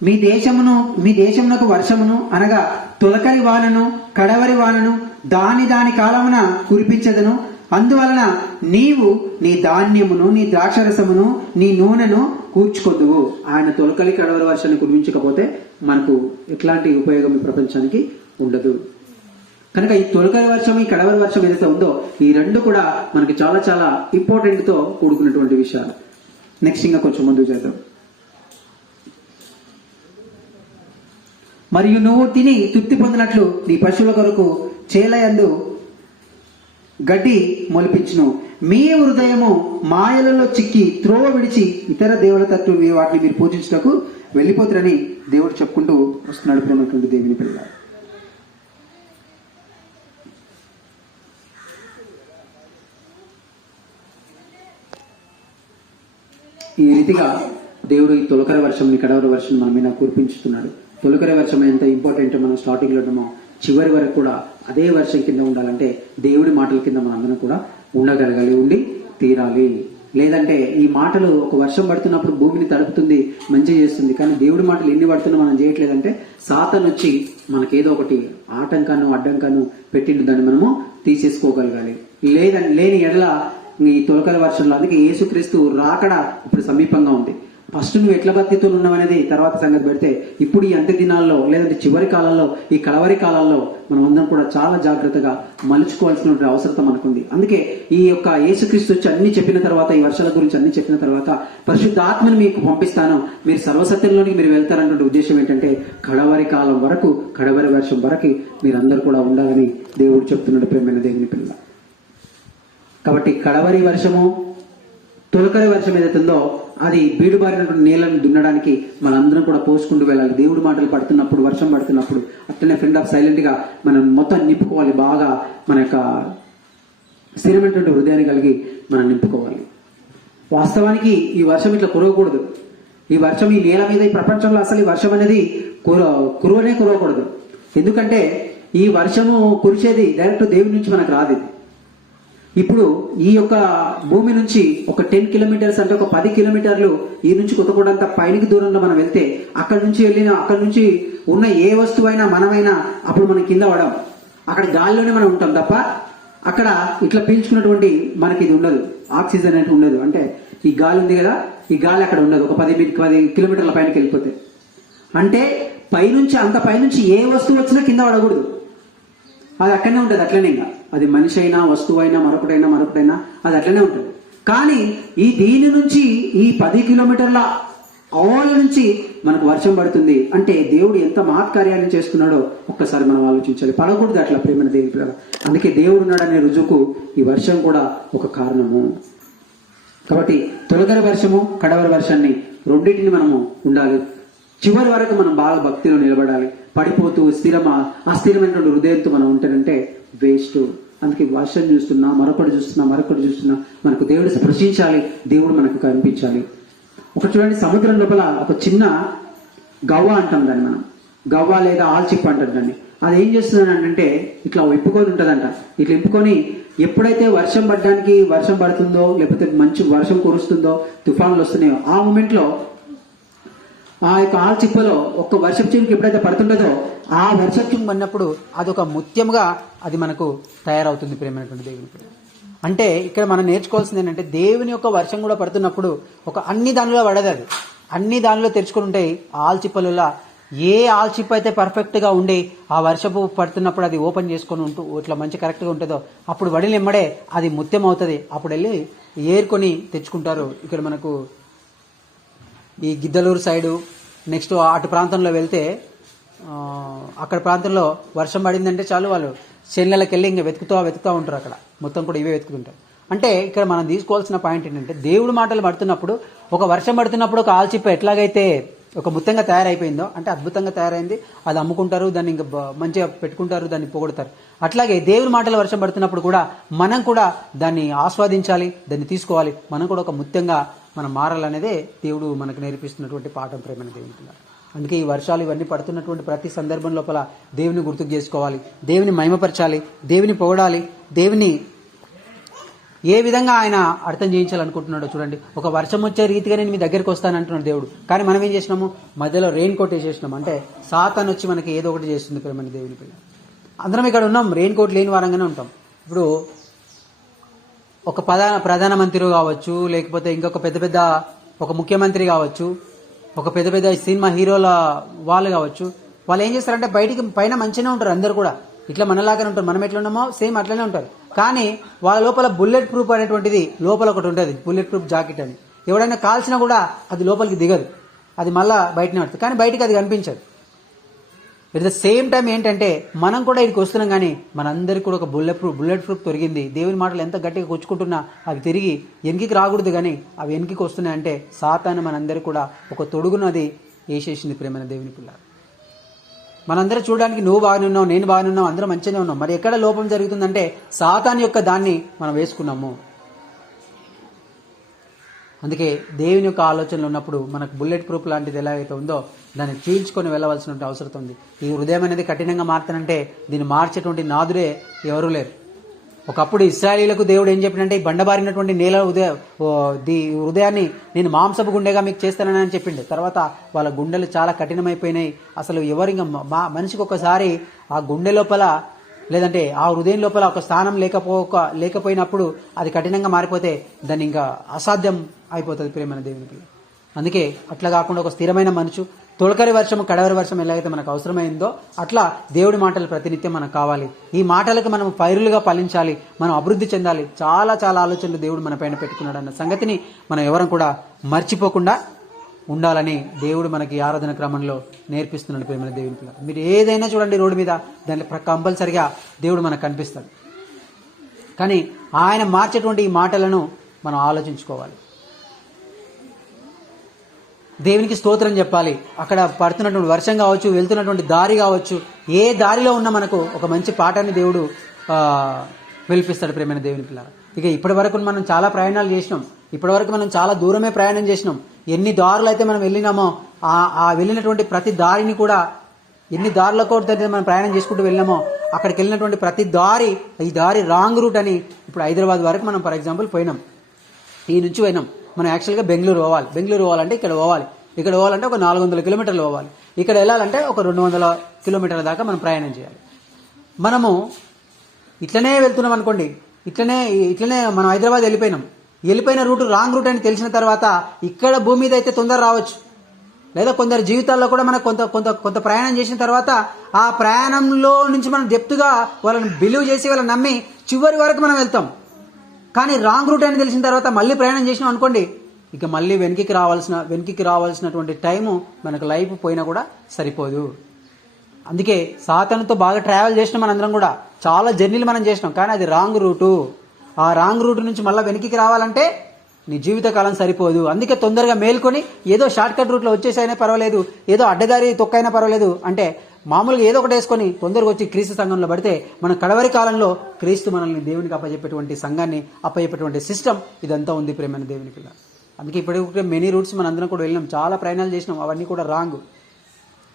మీ దేశమునకు వర్షమును అనగా తొలకరి వానను కడవరి వానను దాని కాలమున కురిపించదను. అందువలన నీవు నీ ధాన్యమును నీ ద్రాక్షరసమును నీ నూనెను కూర్చుకొద్దువు. ఆయన తొలకరి కడవరి వర్షాన్ని కురిపించకపోతే మనకు ఎట్లాంటి ఉపయోగం ఈ ప్రపంచానికి ఉండదు. కనుక ఈ తొలకరి వర్షం ఈ కడవరి వర్షం ఏదైతే ఉందో ఈ రెండు కూడా మనకి చాలా చాలా ఇంపార్టెంట్ తో కూడుకున్నటువంటి విషయాలు. నెక్స్ట్ ఇంకా కొంచెం ముందుకు చేద్దాం. మరియు నువ్వు తిని తృప్తి పొందినట్లు నీ పశువుల కొరకు చేలయందు గడ్డి మొలిపించును. మీ హృదయము మాయలలో చిక్కి త్రోవ విడిచి ఇతర దేవుల తట్టు వాటిని మీరు పూజించుటకు వెళ్ళిపోతారని దేవుడు చెప్పుకుంటూ వస్తున్నాడు. ప్రేమటువంటి దేవుని పిల్ల ఈ రీతిగా దేవుడు ఈ తొలకరి వర్షం ఈ కడవరి వర్షం మన మీద కురిపించుతున్నాడు. తొలకరి వర్షం ఎంత ఇంపార్టెంట్ మనం స్టార్టింగ్ లో ఉన్నామో చివరి వరకు కూడా అదే వర్షం కింద ఉండాలంటే దేవుడి మాటల కింద మనందరం కూడా ఉండగలగాలి, ఉండి తీరాలి. లేదంటే ఈ మాటలు ఒక వర్షం పడుతున్నప్పుడు భూమిని తడుపుతుంది, మంచి చేస్తుంది, కానీ దేవుడి మాటలు ఎన్ని పడుతున్నా మనం చేయట్లేదంటే సాతాను వచ్చి మనకేదో ఒకటి ఆటంకాన్ని అడ్డంకాన్ని పెట్టిండు, దాన్ని మనము తీసేసుకోగలగాలి. లేని ఎడల ఈ తొలకరి వర్షంలో అందుకే యేసుక్రీస్తు రాకడ ఇప్పుడు సమీపంగా ఉంది. ఫస్ట్ నువ్వు ఎట్ల భక్తితో ఉన్నావు అనేది తర్వాత సంగతి పెడితే, ఇప్పుడు ఈ అంత్య దినాల్లో లేదంటే చివరి కాలంలో ఈ కడవరి కాలాల్లో మనం అందరం కూడా చాలా జాగ్రత్తగా మలుచుకోవాల్సిన అవసరం మనకుంది. అందుకే ఈ యొక్క యేసుక్రీస్తు వచ్చి అన్ని చెప్పిన తర్వాత, ఈ వర్షాల గురించి అన్ని చెప్పిన తర్వాత పరిశుద్ధాత్మని మీకు పంపిస్తాను, మీరు సర్వసత్యంలోనికి మీరు వెళ్తారన్నటువంటి ఉద్దేశం ఏంటంటే కడవరి కాలం వరకు, కడవరి వర్షం వరకు మీరందరూ కూడా ఉండాలని దేవుడు చెప్తున్నాడు. ప్రేమైన దేవుని పిల్ల కాబట్టి కడవరి వర్షము తొలకరి వర్షం ఏదైతే ఉందో అది బీడుబారినటువంటి నేలను దున్నడానికి మనందరం కూడా పోసుకుంటూ వెళ్ళాలి. దేవుడి మాటలు పడుతున్నప్పుడు, వర్షం పడుతున్నప్పుడు అట్లనే ఫ్రెండ్ ఆఫ్ సైలెంట్ గా మనం మొత్తం నింపుకోవాలి. బాగా మన యొక్క స్థిరమైనటువంటి హృదయాన్ని కలిగి మనం నింపుకోవాలి. వాస్తవానికి ఈ వర్షం ఇట్లా కురవకూడదు. ఈ వర్షం ఈ నేల మీద, ఈ ప్రపంచంలో అసలు ఈ వర్షం అనేది కురవకూడదు. ఎందుకంటే ఈ వర్షము కురిసేది డైరెక్ట్ దేవుడి నుంచి మనకు రాదు. ఇప్పుడు ఈ యొక్క భూమి నుంచి ఒక 10 కిలోమీటర్స్ అంటే ఒక 10 కిలోమీటర్లు ఈ నుంచి కొత్తగూడంత పైనకి దూరంలో మనం వెళ్తే అక్కడ నుంచి ఉన్న ఏ వస్తువైనా మనమైనా అప్పుడు మనం కింద పడం, అక్కడ గాలిలోనే మనం ఉంటాం తప్ప అక్కడ ఇట్లా పీల్చుకున్నటువంటి మనకి ఇది ఉండదు, ఆక్సిజన్ అనేది ఉండదు. అంటే ఈ గాలి ఉంది కదా, ఈ గాలి అక్కడ ఉండదు. ఒక 10 కిలోమీటర్ల పైనకి వెళ్ళిపోతే అంటే పైనుంచి ఏ వస్తువు వచ్చినా కింద పడకూడదు, అది అక్కడనే ఉంటుంది. అట్లనే ఇంకా అది మనిషి అయినా వస్తువైనా మరొకటైనా అది అట్లనే ఉంటుంది. కానీ దీని నుంచి ఈ 10 కిలోమీటర్ల అవల నుంచి మనకు వర్షం పడుతుంది అంటే దేవుడు ఎంత మహత్కార్యాన్ని చేస్తున్నాడో ఒక్కసారి మనం ఆలోచించాలి. పడకూడదు అట్లా ప్రేమైన దేవుడు. అందుకే దేవుడు ఉన్నాడనే రుజువుకు ఈ వర్షం కూడా ఒక కారణము. కాబట్టి తొలకరి వర్షము కడవరి వర్షాన్ని రెండింటిని మనము ఉండాలి. చివరి వరకు మనం బాగా భక్తిలో నిలబడాలి. పడిపోతూ అస్థిరమైనటువంటి హృదయంతో మనం ఉంటానంటే వేస్ట్. అందుకే వర్షం చూస్తున్నా మరొకటి చూస్తున్నా మనకు దేవుడు స్పృశించాలి, దేవుడు మనకు కనిపించాలి. ఒక చూడండి, సముద్రం లోపల ఒక చిన్న గవ్వ అంటాం దాన్ని మనం, గవ్వ లేదా ఆల్చిప్ప అంటాం దాన్ని. అది ఏం చేస్తుంది అంటే ఇట్లా విప్పుకొని ఉంటుందంట. ఇట్లా విప్పుకొని ఎప్పుడైతే వర్షం పడుతుందో, లేకపోతే మంచి వర్షం కురుస్తుందో, తుఫాన్లు వస్తున్నాయో, ఆ మూమెంట్లో ఆ యొక్క ఆల్చిప్పలో ఒక్క వర్షం చినుకు ఎప్పుడైతే పడుతుంటుందో, ఆ వర్షం చినుకు పడినప్పుడు అదొక ముత్యంగా అది మనకు తయారవుతుంది. ప్రేమైనటువంటి దేవుని పిల్లలు, అంటే ఇక్కడ మనం నేర్చుకోవాల్సింది ఏంటంటే, దేవుని యొక్క వర్షం కూడా పడుతున్నప్పుడు ఒక అన్ని దానిలో పడదు, అది అన్ని దానిలో తెరుచుకొని ఉంటాయి. ఆల్చిప్పలలో ఏ ఆల్చిప్ప అయితే పర్ఫెక్ట్గా ఉండి ఆ వర్షపు పడుతున్నప్పుడు అది ఓపెన్ చేసుకొని ఉంటూ ఇట్లా మంచి కరెక్ట్గా ఉంటుందో, అప్పుడు వడిలు ఎమ్మడే అది ముత్యం అవుతుంది. అప్పుడు వెళ్ళి ఏరుకొని తెచ్చుకుంటారు. ఇక్కడ మనకు ఈ గిద్దలూరు సైడు, నెక్స్ట్ అటు ప్రాంతంలో వెళ్తే అక్కడ ప్రాంతంలో వర్షం పడిందంటే చాలు, వాళ్ళు చేనులకి వెళ్ళి ఇంకా వెతుకుతూ ఉంటారు. అక్కడ మొత్తం కూడా ఇవే వెతుకుతుంటారు. అంటే ఇక్కడ మనం తీసుకోవాల్సిన పాయింట్ ఏంటంటే, దేవుడి మాటలు పడుతున్నప్పుడు, ఒక వర్షం పడుతున్నప్పుడు ఒక ఆల్చిప్ప ఎట్లాగైతే ఒక ముత్యంగా తయారైపోయిందో, అంటే అద్భుతంగా తయారైంది, అది అమ్ముకుంటారు, దాన్ని ఇంకా మంచిగా పెట్టుకుంటారు, దాన్ని పొగడతారు. అట్లాగే దేవుడి మాటలు వర్షం పడుతున్నప్పుడు కూడా మనం కూడా దాన్ని ఆస్వాదించాలి, దాన్ని తీసుకోవాలి, మనం కూడా ఒక ముత్యంగా మనం మారాలనేదే దేవుడు మనకు నేర్పిస్తున్నటువంటి పాఠం. ప్రేమైన దేవుని పిల్లలు, అందుకే ఈ వర్షాలు ఇవన్నీ పడుతున్నటువంటి ప్రతి సందర్భం లోపల దేవుని గుర్తుకు చేసుకోవాలి, దేవుని మహిమపరచాలి, దేవుని పొగడాలి, దేవుని ఏ విధంగా ఆయన అర్థం చేయించాలనుకుంటున్నాడో చూడండి. ఒక వర్షం వచ్చే రీతిగా నేను మీ దగ్గరికి వస్తానంటున్నాడు దేవుడు, కానీ మనం ఏం చేసినాము, మధ్యలో రెయిన్ కోట్ వేసేసినాము. అంటే సాతాను వచ్చి మనకి ఏదో ఒకటి చేస్తుంది. ప్రేమైన దేవుని పిల్లలు, అందరం ఇక్కడ ఉన్నాం, రెయిన్ కోట్ లేని వారంగానే ఉంటాం. ఇప్పుడు ఒక ప్రధానమంత్రి కావచ్చు, లేకపోతే ఇంకొక పెద్ద ఒక ముఖ్యమంత్రి కావచ్చు, ఒక పెద్ద సినిమా హీరోల వాళ్ళు కావచ్చు, వాళ్ళు ఏం చేస్తారంటే బయటికి పైన మంచిగానే ఉంటారు, అందరు కూడా ఇట్లా మనలాగానే ఉంటారు, మనం ఎట్లా ఉన్నామో సేమ్ అట్లనే ఉంటారు. కానీ వాళ్ళ లోపల బుల్లెట్ ప్రూఫ్ అనేటువంటిది లోపల ఒకటి ఉంటుంది, బుల్లెట్ ప్రూఫ్ జాకెట్ అని. ఎవడైనా కాల్చినా కూడా అది లోపలికి దిగదు, అది మళ్ళీ బయటనే పడుతుంది, కానీ బయటికి అది కనిపించదు. ఎట్ ద సేమ్ టైం ఏంటంటే, మనం కూడా ఇక్కడికి వస్తున్నాం, కానీ మనందరికీ కూడా ఒక బుల్లెట్ ప్రూఫ్ తొరిగింది. దేవుని మాటలు ఎంత గట్టిగా కొచ్చుకుంటున్నా అవి తిరిగి వెనక్కి రాకూడదు, కానీ అవి వెనక్కి వస్తున్నాయంటే సాతాను మనందరికీ కూడా ఒక తొడుగునది వేసేసింది. ప్రేమైన దేవుని పిల్లలు, మనందరూ చూడడానికి నువ్వు బాగానే ఉన్నావు, నేను బాగానే ఉన్నావు, అందరూ మంచిగానే ఉన్నాం. మరి ఎక్కడ లోపం జరుగుతుందంటే సాతాను యొక్క దాన్ని మనం వేసుకున్నాము. అందుకే దేవుని యొక్క ఆలోచనలు ఉన్నప్పుడు మనకు బుల్లెట్ ప్రూఫ్ లాంటిది ఎలాగైతే ఉందో దాన్ని చీల్చుకొని వెళ్ళవలసిన అవసరం ఉంది. ఈ హృదయం అనేది కఠినంగా మారుతానంటే దీన్ని మార్చేటువంటి నాదుడే ఎవరూ లేరు. ఒకప్పుడు ఇశ్రాయేలీలకు దేవుడు ఏం చెప్పినంటే, ఈ బండబారినటువంటి నేల హృదయాన్ని నేను మాంసపు గుండెగా మీకు చేస్తానని చెప్పిండు. తర్వాత వాళ్ళ గుండెలు చాలా కఠినమైపోయినాయి. అసలు ఎవరు ఇంకా మనిషికి ఒకసారి ఆ గుండె లోపల లేదంటే ఆ హృదయం లోపల ఒక స్థానం లేకపోయినప్పుడు అది కఠినంగా మారిపోతే దాన్ని ఇంకా అసాధ్యం అయిపోతుంది. ప్రేమైన దేవునికి అందుకే అట్లా కాకుండా ఒక స్థిరమైన మనసు, తొలకరి వర్షము కడవరి వర్షం ఎలాగైతే మనకు అవసరమైందో అట్లా దేవుడి మాటలు ప్రతినిత్యం మనకు కావాలి. ఈ మాటలకు మనం పైరులుగా ఫలించాలి, మనం అభివృద్ధి చెందాలి. చాలా చాలా ఆలోచనలు దేవుడు మన పైన పెట్టుకున్నాడు అన్న సంగతిని మనం ఎవరం కూడా మర్చిపోకుండా ఉండాలని దేవుడు మనకి ఆరాధన క్రమంలో నేర్పిస్తున్నాడు. ప్రేమైన దేవుని పిల్లలు, మీరు ఏదైనా చూడండి రోడ్డు మీద, దాంట్లో కంపల్సరిగా దేవుడు మనకు కనిపిస్తాడు. కానీ ఆయన మార్చేటువంటి ఈ మాటలను మనం ఆలోచించుకోవాలి. దేవునికి స్తోత్రం చెప్పాలి. అక్కడ పడుతున్నటువంటి వర్షం కావచ్చు, వెళ్తున్నటువంటి దారి కావచ్చు, ఏ దారిలో ఉన్నా మనకు ఒక మంచి పాఠాన్ని దేవుడు వెలిపిస్తాడు. ప్రేమైన దేవుని పిల్లలు, ఇక ఇప్పటి వరకు మనం చాలా ప్రయాణాలు చేసినాం, ఇప్పటి వరకు మనం చాలా దూరమే ప్రయాణం చేసినాం. ఎన్ని దారులు అయితే మనం వెళ్ళినామో ఆ వెళ్ళినటువంటి ప్రతి దారిని కూడా, ఎన్ని దారులకు మనం ప్రయాణం చేసుకుంటూ వెళ్ళినామో అక్కడికి వెళ్ళినటువంటి ప్రతి దారి, ఈ దారి రాంగ్ రూట్ అని. ఇప్పుడు హైదరాబాద్ వరకు మనం ఫర్ ఎగ్జాంపుల్ పోయినాం, ఈ నుంచి పోయినాం. మనం యాక్చువల్గా బెంగళూరు పోవాలంటే ఇక్కడ పోవాలంటే ఒక 400 కిలోమీటర్లు పోవాలి. ఇక్కడ వెళ్ళాలంటే ఒక 200 కిలోమీటర్ల దాకా మనం ప్రయాణం చేయాలి. మనము ఇట్లనే వెళ్తున్నాం అనుకోండి, ఇట్లనే మనం హైదరాబాద్ వెళ్ళిపోయిన రూట్ రాంగ్ రూట్ అని తెలిసిన తర్వాత ఇక్కడ భూమి మీద అయితే తొందర రావచ్చు, లేదా కొందరు జీవితాల్లో కూడా మనకు కొంత ప్రయాణం చేసిన తర్వాత ఆ ప్రయాణంలో నుంచి మనం డెప్త్గా వాళ్ళని బిలీవ్ చేసి వాళ్ళని నమ్మి చివరి వరకు మనం వెళ్తాం. కానీ రాంగ్ రూట్ అని తెలిసిన తర్వాత మళ్ళీ ప్రయాణం చేసినాం అనుకోండి, ఇక మళ్ళీ వెనక్కి రావాల్సినటువంటి టైము మనకు లైఫ్ పోయినా కూడా సరిపోదు. అందుకే సాతానుతో బాగా ట్రావెల్ చేసినాం మనందరం కూడా, చాలా జర్నీలు మనం చేసినాం, కానీ అది రాంగ్ రూటు. ఆ రాంగ్ రూట్ నుంచి మళ్ళీ వెనక్కి రావాలంటే నీ జీవితకాలం సరిపోదు. అందుకే తొందరగా మేల్కొని ఏదో షార్ట్ కట్ రూట్లో వచ్చేసైనా పర్వాలేదు, ఏదో అడ్డదారి తొక్కైనా పర్వాలేదు అంటే మామూలుగా ఏదో ఒకటి వేసుకొని తొందరగా వచ్చి క్రీస్తు సంఘంలో పడితే మన కడవరి కాలంలో క్రీస్తు మనల్ని దేవునికి అప్పచెప్పేటువంటి సంఘాన్ని అప్పచెప్పేటువంటి సిస్టమ్ ఇదంతా ఉంది. ప్రేమైన దేవుని పిల్ల, అందుకే ఇప్పటికే మెనీ రూట్స్ మన అందరం కూడా వెళ్ళినాం, చాలా ప్రయాణాలు చేసినాం, అవన్నీ కూడా రాంగ్.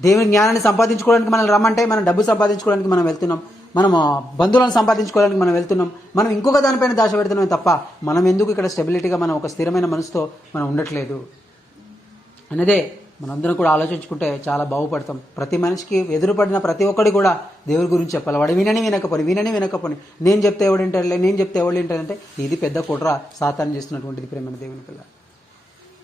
దేవుని జ్ఞానాన్ని సంపాదించుకోవడానికి మనం రమ్మంటే మనం డబ్బు సంపాదించుకోవడానికి మనం వెళ్తున్నాం, మనం బంధువులను సంపాదించుకోవడానికి మనం వెళ్తున్నాం, మనం ఇంకొక దానిపైన దాశ పెడుతున్నాం తప్ప మనం ఎందుకు ఇక్కడ స్టెబిలిటీగా మనం ఒక స్థిరమైన మనసుతో మనం ఉండట్లేదు అనేదే మనందరం కూడా ఆలోచించుకుంటే చాలా బాగుపడతాం. ప్రతి మనిషికి ఎదురుపడిన ప్రతి ఒక్కడి కూడా దేవుడి గురించి చెప్పాలి. వాడు వినని వినకపోని నేను చెప్తే ఎవడింటారులే, నేను చెప్తే ఎవడు వింటారంటే ఇది పెద్ద కుట్ర సాతాను చేస్తున్నటువంటిది ప్రేమ దేవుని పిల్ల.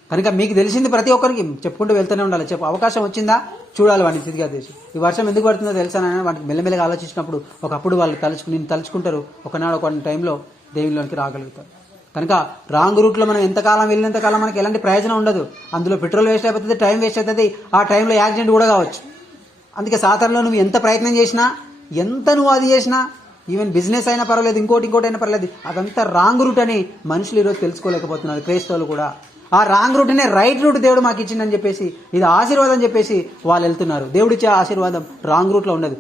కనుక మీకు తెలిసింది ప్రతి ఒక్కరికి చెప్పుకుంటూ వెళ్తూనే ఉండాలి. అవకాశం వచ్చిందా చూడాలి వాడిని స్థితిగా చేసి. ఈ వర్షం ఎందుకు పడుతుందో తెలుసా వాటికి మెల్లమెల్లగా ఆలోచించినప్పుడు ఒకప్పుడు వాళ్ళు నిన్ను తలుచుకుంటారు, ఒకనాడు ఒక టైంలో దేవునిలోనికి రాగలుగుతారు. కనుక రాంగ్ రూట్లో మనం ఎంతకాలం వెళ్ళినంతకాలం మనకి ఎలాంటి ప్రయోజనం ఉండదు. అందులో పెట్రోల్ వేస్ట్ అయిపోతుంది, టైం వేస్ట్ అవుతుంది, ఆ టైంలో యాక్సిడెంట్ కూడా కావచ్చు. అందుకే సాధారణలో నువ్వు ఎంత ప్రయత్నం చేసినా, ఎంత నువ్వు అది చేసినా, ఈవెన్ బిజినెస్ అయినా పర్వాలేదు, ఇంకోటి అయినా పర్వాలేదు, అదంతా రాంగ్ రూట్ అని మనుషులు ఈరోజు తెలుసుకోలేకపోతున్నారు. క్రైస్తవులు కూడా ఆ రాంగ్ రూట్నే రైట్ రూట్ దేవుడు మాకు ఇచ్చిందని చెప్పేసి, ఇది ఆశీర్వాదం చెప్పేసి వాళ్ళు వెళ్తున్నారు. దేవుడిచ్చే ఆశీర్వాదం రాంగ్ రూట్లో ఉండదు,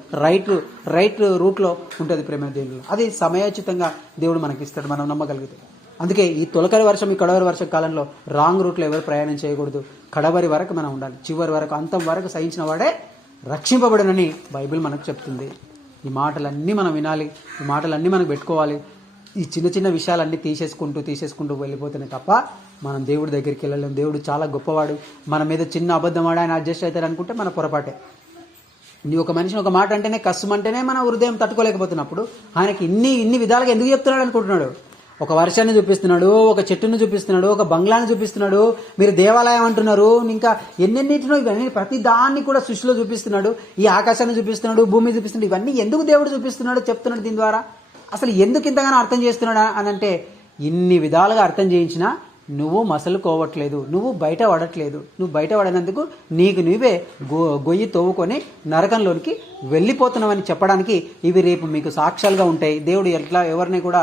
రైట్ రూట్లో ఉంటుంది ప్రేమ దేవుడు. అది సమయోచితంగా దేవుడు మనకి ఇస్తాడు, మనం నమ్మగలిగితే. అందుకే ఈ తొలకరి వర్షం, ఈ కడవరి వర్షం కాలంలో రాంగ్ రూట్లో ఎవరు ప్రయాణం చేయకూడదు. కడవరి వరకు మనం ఉండాలి, చివరి వరకు, అంతం వరకు సహించిన వాడే రక్షింపబడునని బైబిల్ మనకు చెప్తుంది. ఈ మాటలన్నీ మనం వినాలి, ఈ మాటలన్నీ మనకు పెట్టుకోవాలి. ఈ చిన్న చిన్న విషయాలన్నీ తీసేసుకుంటూ వెళ్ళిపోతున్నాయి తప్ప మనం దేవుడి దగ్గరికి వెళ్ళలేం. దేవుడు చాలా గొప్పవాడు. మన మీద చిన్న అబద్ధం ఆడ ఆయన అడ్జస్ట్ అవుతాడు అనుకుంటే మన పొరపాటే. నీ ఒక మనిషిని ఒక మాట అంటేనే, కష్టమంటేనే మన హృదయం తట్టుకోలేకపోతున్నప్పుడు ఆయనకి ఇన్ని విధాలుగా ఎందుకు చెప్తున్నాడు అనుకుంటున్నాడు? ఒక వర్షాన్ని చూపిస్తున్నాడు, ఒక చెట్టును చూపిస్తున్నాడు, ఒక బంగ్లాన్ని చూపిస్తున్నాడు, మీరు దేవాలయం అంటున్నారు, ఇంకా ఎన్నెన్నిటినో ఇవన్నీ ప్రతి దాన్ని కూడా సృష్టిలో చూపిస్తున్నాడు. ఈ ఆకాశాన్ని చూపిస్తున్నాడు, భూమి చూపిస్తున్నాడు. ఇవన్నీ ఎందుకు దేవుడు చూపిస్తున్నాడు చెప్తున్నాడు దీని ద్వారా? అసలు ఎందుకు ఇంతగానో అర్థం చేస్తున్నాడు అని అంటే, ఇన్ని విధాలుగా అర్థం చేయించినా నువ్వు మసలుకోవట్లేదు, నువ్వు బయట పడట్లేదు. నువ్వు బయట పడినందుకు నీకు నువ్వే గొయ్యి తవ్వుకొని నరకంలోనికి వెళ్ళిపోతున్నావని చెప్పడానికి ఇవి రేపు మీకు సాక్ష్యాలుగా ఉంటాయి. దేవుడు ఎవరిని కూడా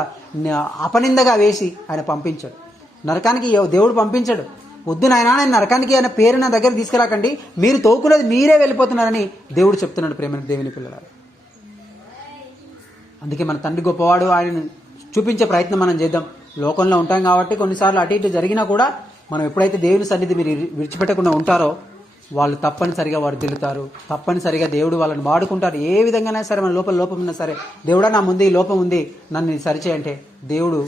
అపనిందగా వేసి ఆయన పంపించాడు నరకానికి. దేవుడు పంపించాడు, వద్దు నాయనా నేను నరకానికి ఆయన పేరు నా దగ్గర తీసుకురాకండి, మీరు తోకునేది మీరే వెళ్ళిపోతున్నారని దేవుడు చెప్తున్నాడు ప్రేమ దేవుని పిల్లలు. అందుకే మన తండ్రి గొప్పవాడు, ఆయన చూపించే ప్రయత్నం మనం చేద్దాం. లోకంలో ఉంటాం కాబట్టి కొన్నిసార్లు అటు ఇటు జరిగినా కూడా మనం ఎప్పుడైతే దేవుని సన్నిధి మీరు విడిచిపెట్టకుండా ఉంటారో వాళ్ళు తప్పనిసరిగా వర్ధిల్లుతారు, తప్పనిసరిగా దేవుడు వాళ్ళని వాడుకుంటారు. ఏ విధంగానే సరే మన లోపం ఉన్నా సరే, దేవుడా నా ముందు ఈ లోపం ఉంది, నన్ను సరిచేయంటే దేవుడు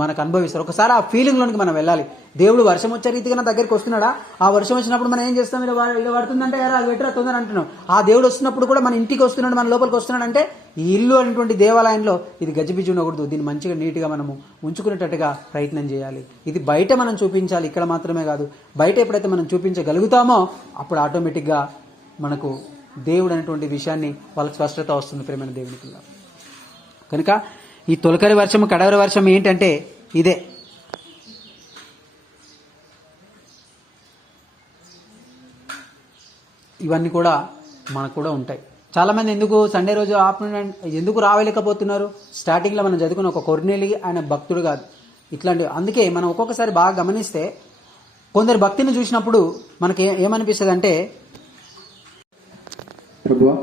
మనకు అనుభవిస్తారు. ఒకసారి ఆ ఫీలింగ్లోనికి మనం వెళ్ళాలి. దేవుడు వర్షం వచ్చే రీతిగా నా దగ్గరికి వస్తున్నాడా? ఆ వర్షం వచ్చినప్పుడు మనం ఏం చేస్తాం? ఇలా పడుతుందంటే యారా అది పెట్టరా తొందర అంటున్నాం. ఆ దేవుడు వస్తున్నప్పుడు కూడా మన ఇంటికి వస్తున్నాడు, మన లోపలికి వస్తున్నాడు అంటే ఈ ఇల్లు అనేటువంటి దేవాలయంలో ఇది గజిబిజి ఉండకూడదు. దీన్ని మంచిగా నీట్గా మనము ఉంచుకునేటట్టుగా ప్రయత్నం చేయాలి. ఇది బయట మనం చూపించాలి, ఇక్కడ మాత్రమే కాదు. బయట ఎప్పుడైతే మనం చూపించగలుగుతామో అప్పుడు ఆటోమేటిక్గా మనకు దేవుడు అనేటువంటి విషయాన్ని వాళ్ళకి స్పష్టత వస్తుంది ప్రేమైన దేవుని పిల్ల. కనుక ఈ తొలకరి వర్షం, కడవరి వర్షం ఏంటంటే ఇదే. ఇవన్నీ కూడా మనకు కూడా ఉంటాయి. చాలామంది ఎందుకు సండే రోజు ఆఫ్టర్నూన్ ఎందుకు రావలేకపోతున్నారు? స్టార్టింగ్లో మనం చదువుకున్న ఒక కొర్నేలి ఆయన భక్తుడు కాదు, ఇట్లాంటివి. అందుకే మనం ఒక్కొక్కసారి బాగా గమనిస్తే కొందరు భక్తిని చూసినప్పుడు మనకి ఏమనిపిస్తుంది అంటే, ప్రభువా